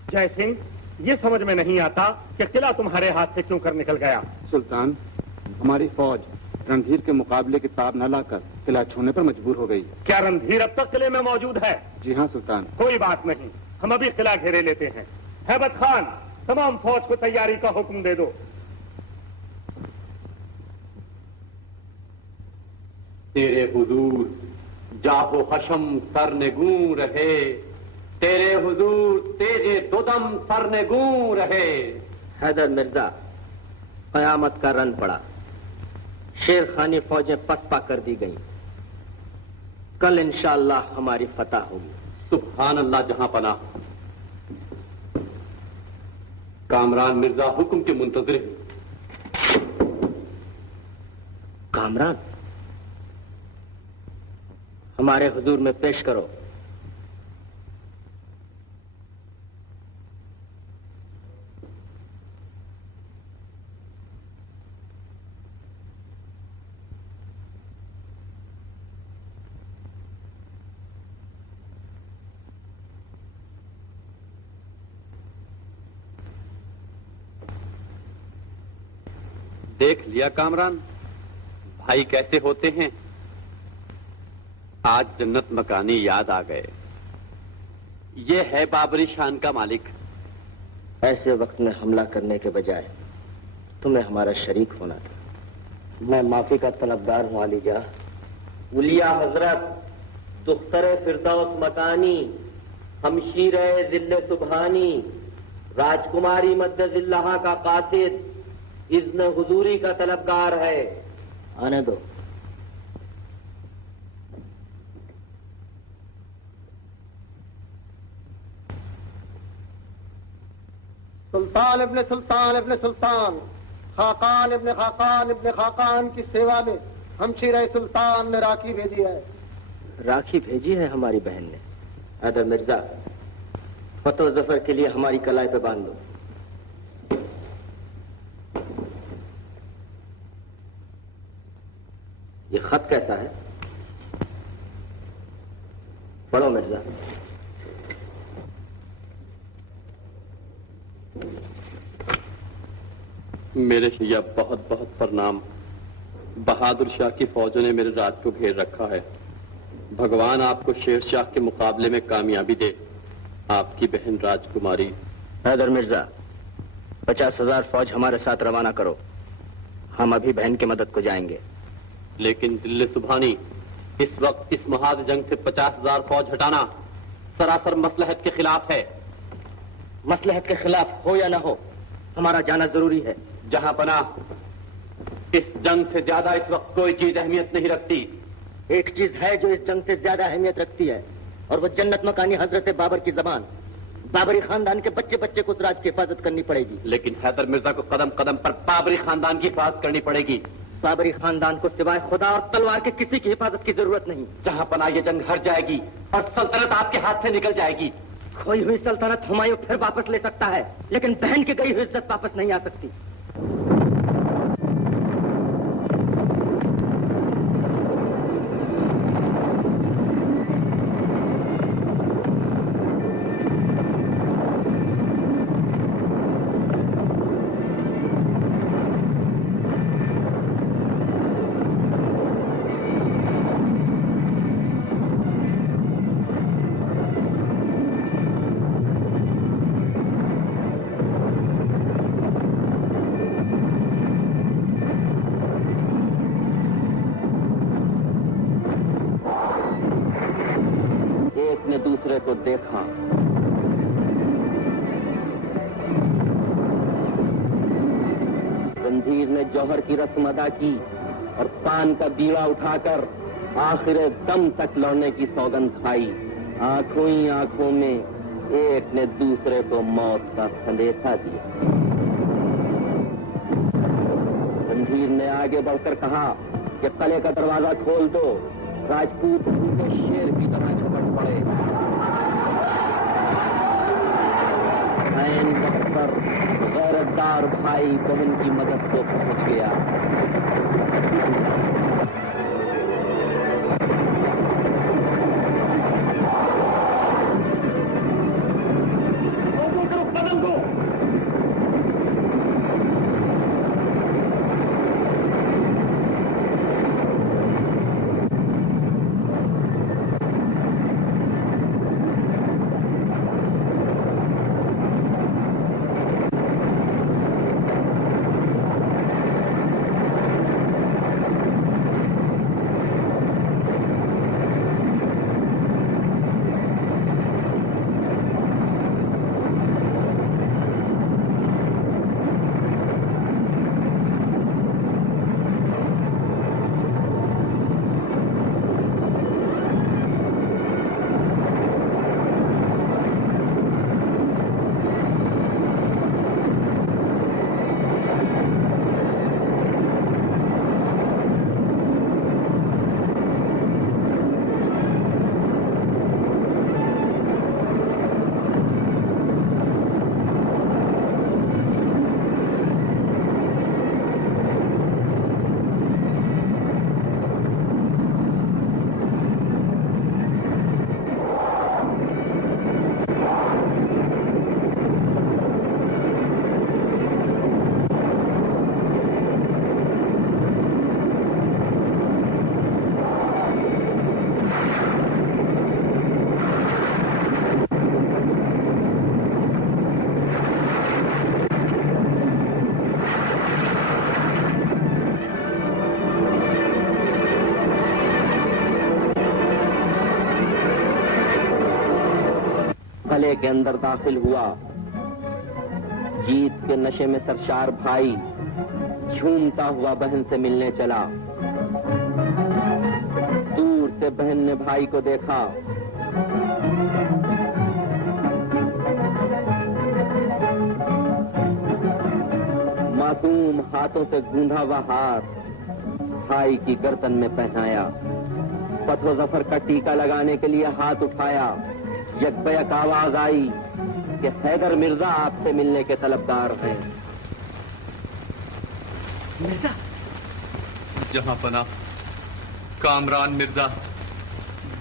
जय सिंह, ये समझ में नहीं आता कि किला तुम्हारे हाथ से क्यों कर निकल गया। सुल्तान, हमारी फौज रणधीर के मुकाबले की ताब न लाकर किला छोड़ने पर मजबूर हो गई। क्या रणधीर अब तक किले में मौजूद है? जी हाँ सुल्तान। कोई बात नहीं, हम अभी किला घेरे लेते हैं। हैबत खान, तमाम फौज को तैयारी का हुक्म दे दो। तेरे हुजूर जाहो हशम सरनेगू रहे, तेरे हुजूर तेरे दुदम सरनेगू रहे। हैदर मिर्जा, कयामत का रन पड़ा, शेर खानी फौजें पसपा कर दी गईं। कल इंशाअल्लाह हमारी फतह होगी। सुभान अल्लाह जहां पनाह। कामरान मिर्जा हुक्म के मुंतज़िर हैं। कामरान, हमारे हुजूर में पेश करो। देख लिया कामरान, भाई कैसे होते हैं। आज जन्नत मकानी याद आ गए। ये है बाबरी शान का मालिक। ऐसे वक्त में हमला करने के बजाय तुम्हें हमारा शरीक होना था। मैं माफी का तलबगार हूँ आलिजा। उलिया हजरत, दुख्तरे फिरदौस मकानी, हमशीरे जिल्ले सुबहानी, राजकुमारी मद्द जिल्लाहा का कासिद, इज़्न हुजूरी का तलबगार है। आने दो। सुल्तान इब्ने सुल्तान इब्ने सुल्तान, खाकान इब्ने खाकान इब्ने खाकान की सेवा में हमशीरे सुल्तान ने राखी भेजी है। राखी भेजी है हमारी बहन ने। हैदर मिर्जा, फतो जफर के लिए हमारी कलाई पे बांध दो। ये खत कैसा है? पढ़ो मिर्जा। मेरे शैया बहुत बहुत प्रणाम। बहादुर शाह की फौजों ने मेरे राज को घेर रखा है। भगवान आपको शेर शाह के मुकाबले में कामयाबी दे। आपकी बहन राजकुमारी। हैदर मिर्जा, 50,000 फौज हमारे साथ रवाना करो। हम अभी बहन की मदद को जाएंगे। लेकिन दिल्ली सुबहानी, इस वक्त इस महाद जंग से 50,000 फौज हटाना सरासर मसलहत के खिलाफ है। मसलहत के खिलाफ हो या ना हो, हमारा जाना जरूरी है। जहां पना, इस जंग से ज्यादा इस वक्त कोई चीज अहमियत नहीं रखती। एक चीज है जो इस जंग से ज्यादा अहमियत रखती है, और वो जन्नत मकानी हजरत बाबर की जबान। बाबरी खानदान के बच्चे बच्चे को उस राज की हिफाजत करनी पड़ेगी। लेकिन हैदर मिर्जा को कदम कदम पर बाबरी खानदान की हिफाजत करनी पड़ेगी। बाबरी खानदान को सिवाय खुदा और तलवार के किसी की हिफाजत की जरूरत नहीं। जहां पना ये जंग हार जाएगी और सल्तनत आपके हाथ से निकल जाएगी। खोई हुई सल्तनत हुमायूं फिर वापस ले सकता है, लेकिन बहन की गई हुई इज्जत वापस नहीं आ सकती। दूसरे को देखा। रंधीर ने जौहर की रस्म अदा की और पान का बीड़ा उठाकर आखिर दम तक लौटने की सौगंध खाई। आंखों ही आंखों में एक ने दूसरे को मौत का संदेशा दिया। रंधीर ने आगे बढ़कर कहा कि किले का दरवाजा खोल दो, राजपूत उनके शेर की तरह झपट पड़े। ऐन वक्त पर गैरतदार भाई बहन की मदद को पहुंच गया। किले के अंदर दाखिल हुआ। जीत के नशे में सरशार भाई झूमता हुआ बहन से मिलने चला। दूर से बहन ने भाई को देखा। मासूम हाथों से गूंधा हुआ हाथ भाई की गर्दन में पहनाया। फतह जफर का टीका लगाने के लिए हाथ उठाया। यकबयक आवाज आई कि हैदर मिर्जा आपसे मिलने के तलबगार हैं। मिर्जा जहां पना कामरान मिर्जा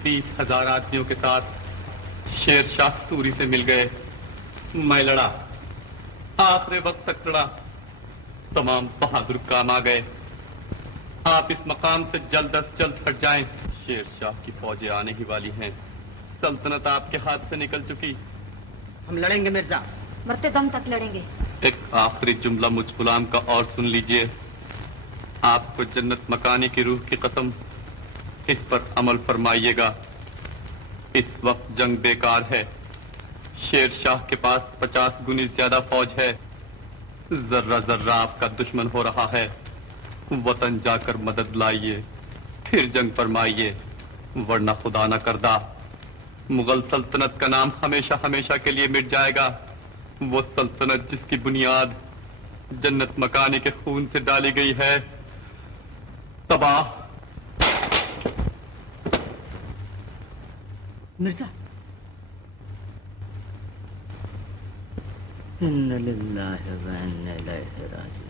20,000 आदमियों के साथ शेर शाह सूरी से मिल गए। मैं लड़ा, आखिरी वक्त तक लड़ा। तमाम बहादुर काम आ गए। आप इस मकाम से जल्द अज जल्द हट जाएं। शेर शाह की फौजें आने ही वाली हैं। सल्तनत आपके हाथ से निकल चुकी। हम लड़ेंगे मिर्जा, मरते दम तक लड़ेंगे। एक आखिरी जुमला मुझ गुलाम का और सुन लीजिए। आपको जन्नत मकानी की रूह की कसम, इस पर अमल फरमाइएगा। इस वक्त जंग बेकार है। शेर शाह के पास 50 गुनी ज्यादा फौज है। जर्रा जर्रा आपका दुश्मन हो रहा है। वतन जाकर मदद लाइए, फिर जंग फरमाइए, वरना खुदा न करदा मुगल सल्तनत का नाम हमेशा हमेशा के लिए मिट जाएगा। वो सल्तनत जिसकी बुनियाद जन्नत मकानी के खून से डाली गई है, तबाह। मिर्जा, इन्ना लिल्लाहि व इन्ना इलैहि राजिऊन।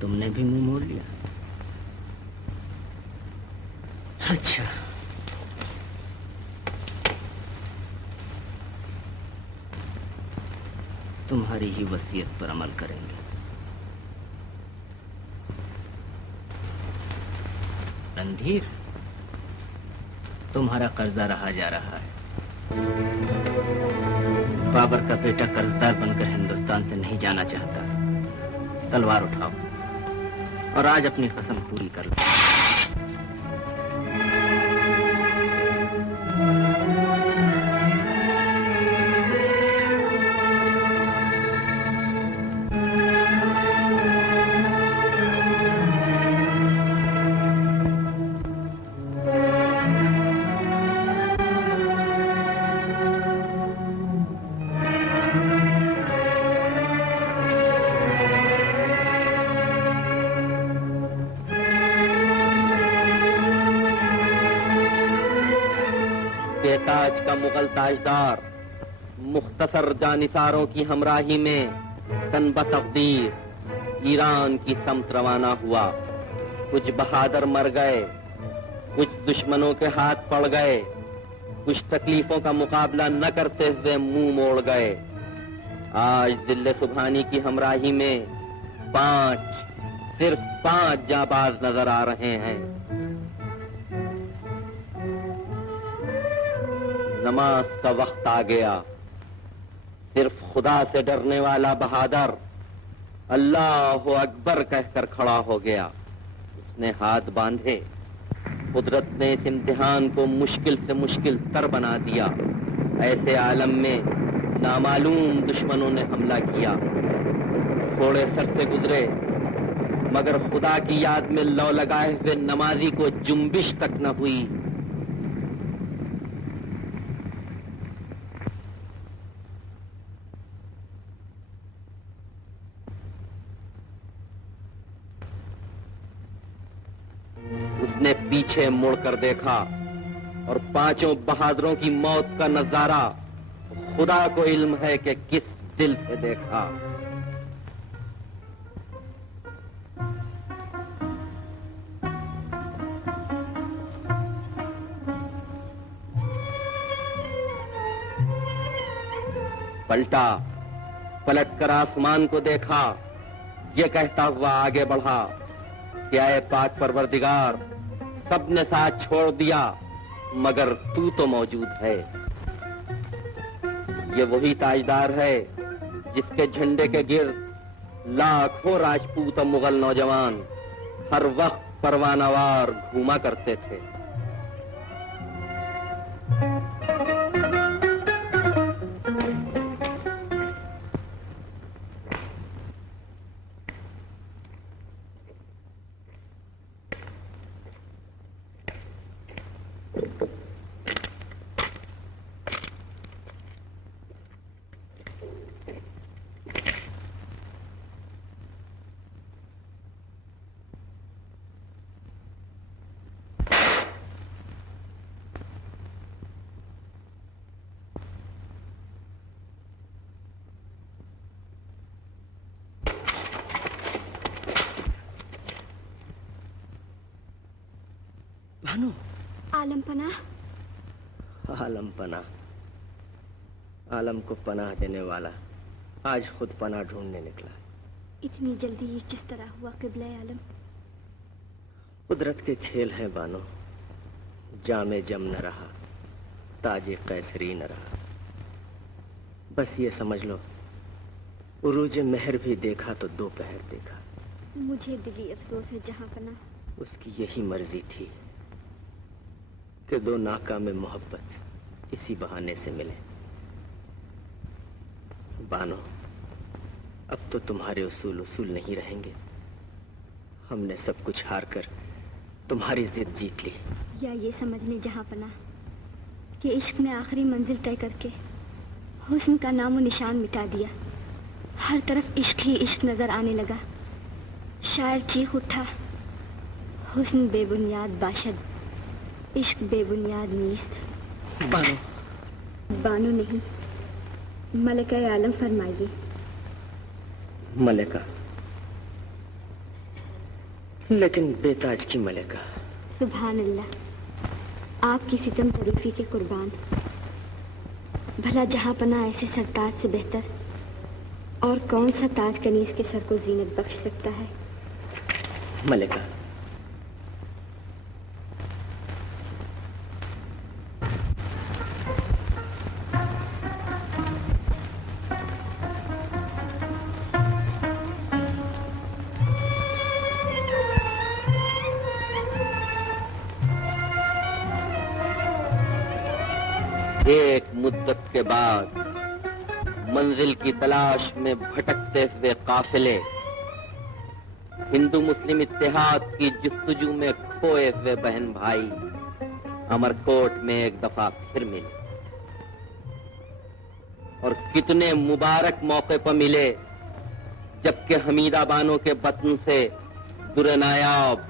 तुमने भी मुंह मोड़ लिया? अच्छा, तुम्हारी ही वसीयत पर अमल करेंगे। रणधीर, तुम्हारा कर्जा रहा जा रहा है। बाबर का बेटा कर्जदार बनकर हिंदुस्तान से नहीं जाना चाहता। तलवार उठाओ और आज अपनी कसम पूरी कर लो। बेताज का मुगल ताजदार मुख्तसर जानिसारों की हमराही में तन बतकदीर ईरान की समत रवाना हुआ। कुछ बहादुर मर गए, कुछ दुश्मनों के हाथ पड़ गए, कुछ तकलीफों का मुकाबला न करते हुए मुंह मोड़ गए। आज जिल्ले सुबहानी की हमराही में सिर्फ पांच जाबाज नजर आ रहे हैं। नमाज का वक्त आ गया। सिर्फ खुदा से डरने वाला बहादुर अल्लाह अकबर कहकर खड़ा हो गया। उसने हाथ बांधे। कुदरत ने इस इम्तिहान को मुश्किल से मुश्किल तर बना दिया। ऐसे आलम में नामालूम दुश्मनों ने हमला किया। थोड़े सर से गुजरे, मगर खुदा की याद में लौ लगाए हुए नमाजी को जुम्बिश तक न हुई। उसने पीछे मुड़कर देखा और पांचों बहादुरों की मौत का नजारा खुदा को इल्म है कि किस दिल से देखा। पलटा, पलटकर आसमान को देखा। ये कहता हुआ आगे बढ़ा, क्या है पाक परवरदिगार, सबने साथ छोड़ दिया मगर तू तो मौजूद है। ये वही ताजदार है जिसके झंडे के गिर्द लाखों राजपूत और मुगल नौजवान हर वक्त परवानावार घूमा करते थे। भानु, आलम पनाह। आलम पनाह, आलम को पनाह देने वाला आज खुद पनाह ढूंढने निकला। इतनी जल्दी ये किस तरह हुआ क़िबला आलम? कुदरत के खेल हैं बानो, जामे जम न रहा, ताजे कैसरी न रहा। बस ये समझ लो, उरूज मेहर भी देखा तो दोपहर देखा। मुझे दिली अफसोस है जहां पनाह, उसकी यही मर्जी थी कि दो नाकाम मोहब्बत इसी बहाने से मिले। बानो, अब तो तुम्हारे उसूल नहीं रहेंगे। हमने सब कुछ हार कर तुम्हारी जिद जीत ली। या ये समझने जहां पनाह कि इश्क ने आखिरी मंजिल तय करके हुस्न का नामो निशान मिटा दिया। हर तरफ इश्क ही इश्क नजर आने लगा। शायर चीख उठा, हुस्न बेबुनियाद बाशद, इश्क बेबुनियाद नीस्त। बानो, बानो नहीं, मलिका आलम फरमाइए। मलिका, लेकिन बेताज की मलिका। सुभान अल्लाह, आपकी सितम तरीफी के कुर्बान। भला जहां पना ऐसे सरताज से बेहतर और कौन सा ताज कनीज के सर को जीनत बख्श सकता है? मलिका, एक मुद्दत के बाद मंजिल की तलाश में भटकते हुए काफिले हिंदू मुस्लिम इत्तेहाद की जस्तजू में खोए हुए बहन भाई अमरकोट में एक दफा फिर मिले। और कितने मुबारक मौके पर मिले जबकि हमीदा बानो के बतन से दुर नायाब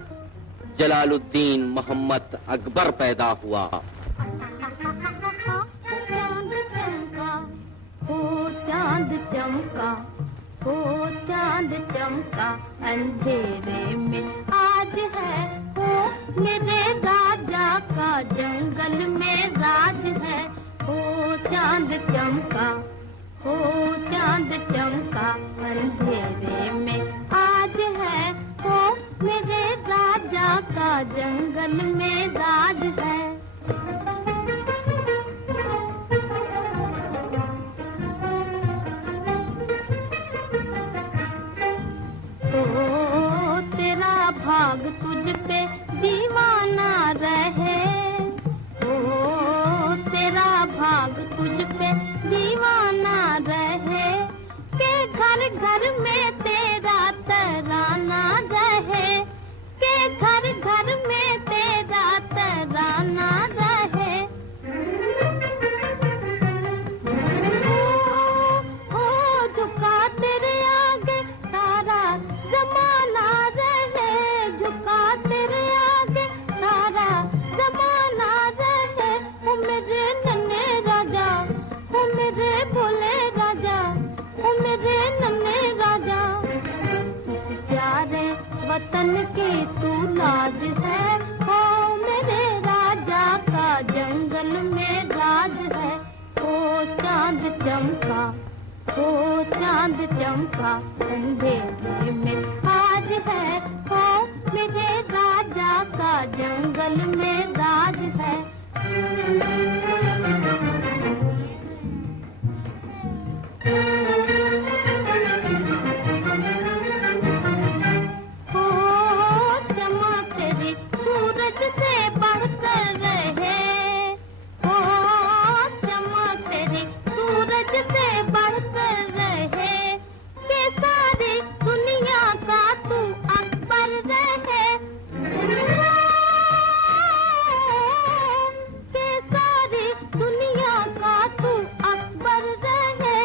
जलालुद्दीन मोहम्मद अकबर पैदा हुआ। चांद चमका, ओ चांद चमका अंधेरे में आज है, ओ मेरे राजा का जंगल में राज है। ओ चांद चमका, ओ चांद चमका अंधेरे में आज है, ओ मेरे राजा का जंगल में राज है। भाग तुझ पे दीवाना रहे, ओ तेरा भाग तुझ पे दीवाना रहे, के घर घर में तेरा तराना रहे, के घर घर में तेरा तराना रहे। ओ झुका तेरे आगे सारा जमाना रहे, झुका तेरे आगे सारा जमाना रहे। ओ मेरे नन्हे राजा, ओ मेरे भोले राजा, ओ मेरे नन्हे राजा, इस प्यारे वतन की तू लाज है। ओ मेरे राजा का जंगल में राज है। ओ चांद चमका, ओ चांद चमका अंधेरे में आज है, ओ मेरे राजा का जंगल में राज है। ओ चमक तेरी सूरज से बढ़कर रहे, ओ चमक तेरी सूरज से बढ़कर रहे, के सारी दुनिया का तू अकबर रहे, के सारी दुनिया का तू अकबर रहे।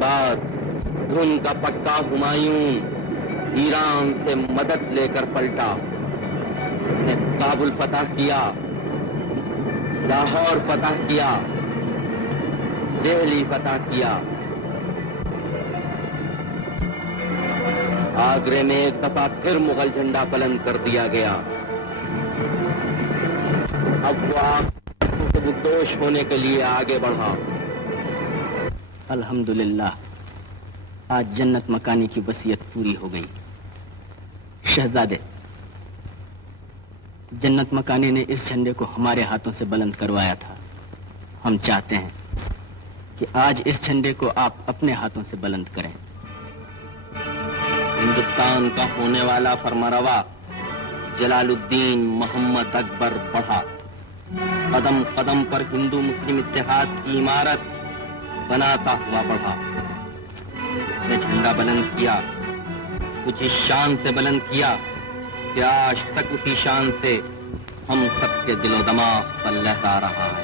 बाद धुन का पक्का हुमायूं ईरान से मदद लेकर पलटा। उसने काबुल फतह किया, लाहौर फतह किया, दिल्ली फतह किया। आगरे में एक दफा फिर मुगल झंडा बुलंद कर दिया गया। अब वो निर्दोष होने के लिए आगे बढ़ा। अल्हम्दुलिल्लाह, आज जन्नत मकानी की वसीयत पूरी हो गई। शहजादे, जन्नत मकानी ने इस झंडे को हमारे हाथों से बुलंद करवाया था। हम चाहते हैं कि आज इस झंडे को आप अपने हाथों से बुलंद करें। हिंदुस्तान का होने वाला फरमारवा जलालुद्दीन मोहम्मद अकबर बढ़ा। कदम कदम पर हिंदू मुस्लिम इत्तेहाद की इमारत बनाता हुआ बढ़ा। उसने झंडा बुलंद किया, कुछ इस शान से बुलंद किया कि आज तक उसी शान से हम सबके दिलो दिमाग पर लहरा रहा है।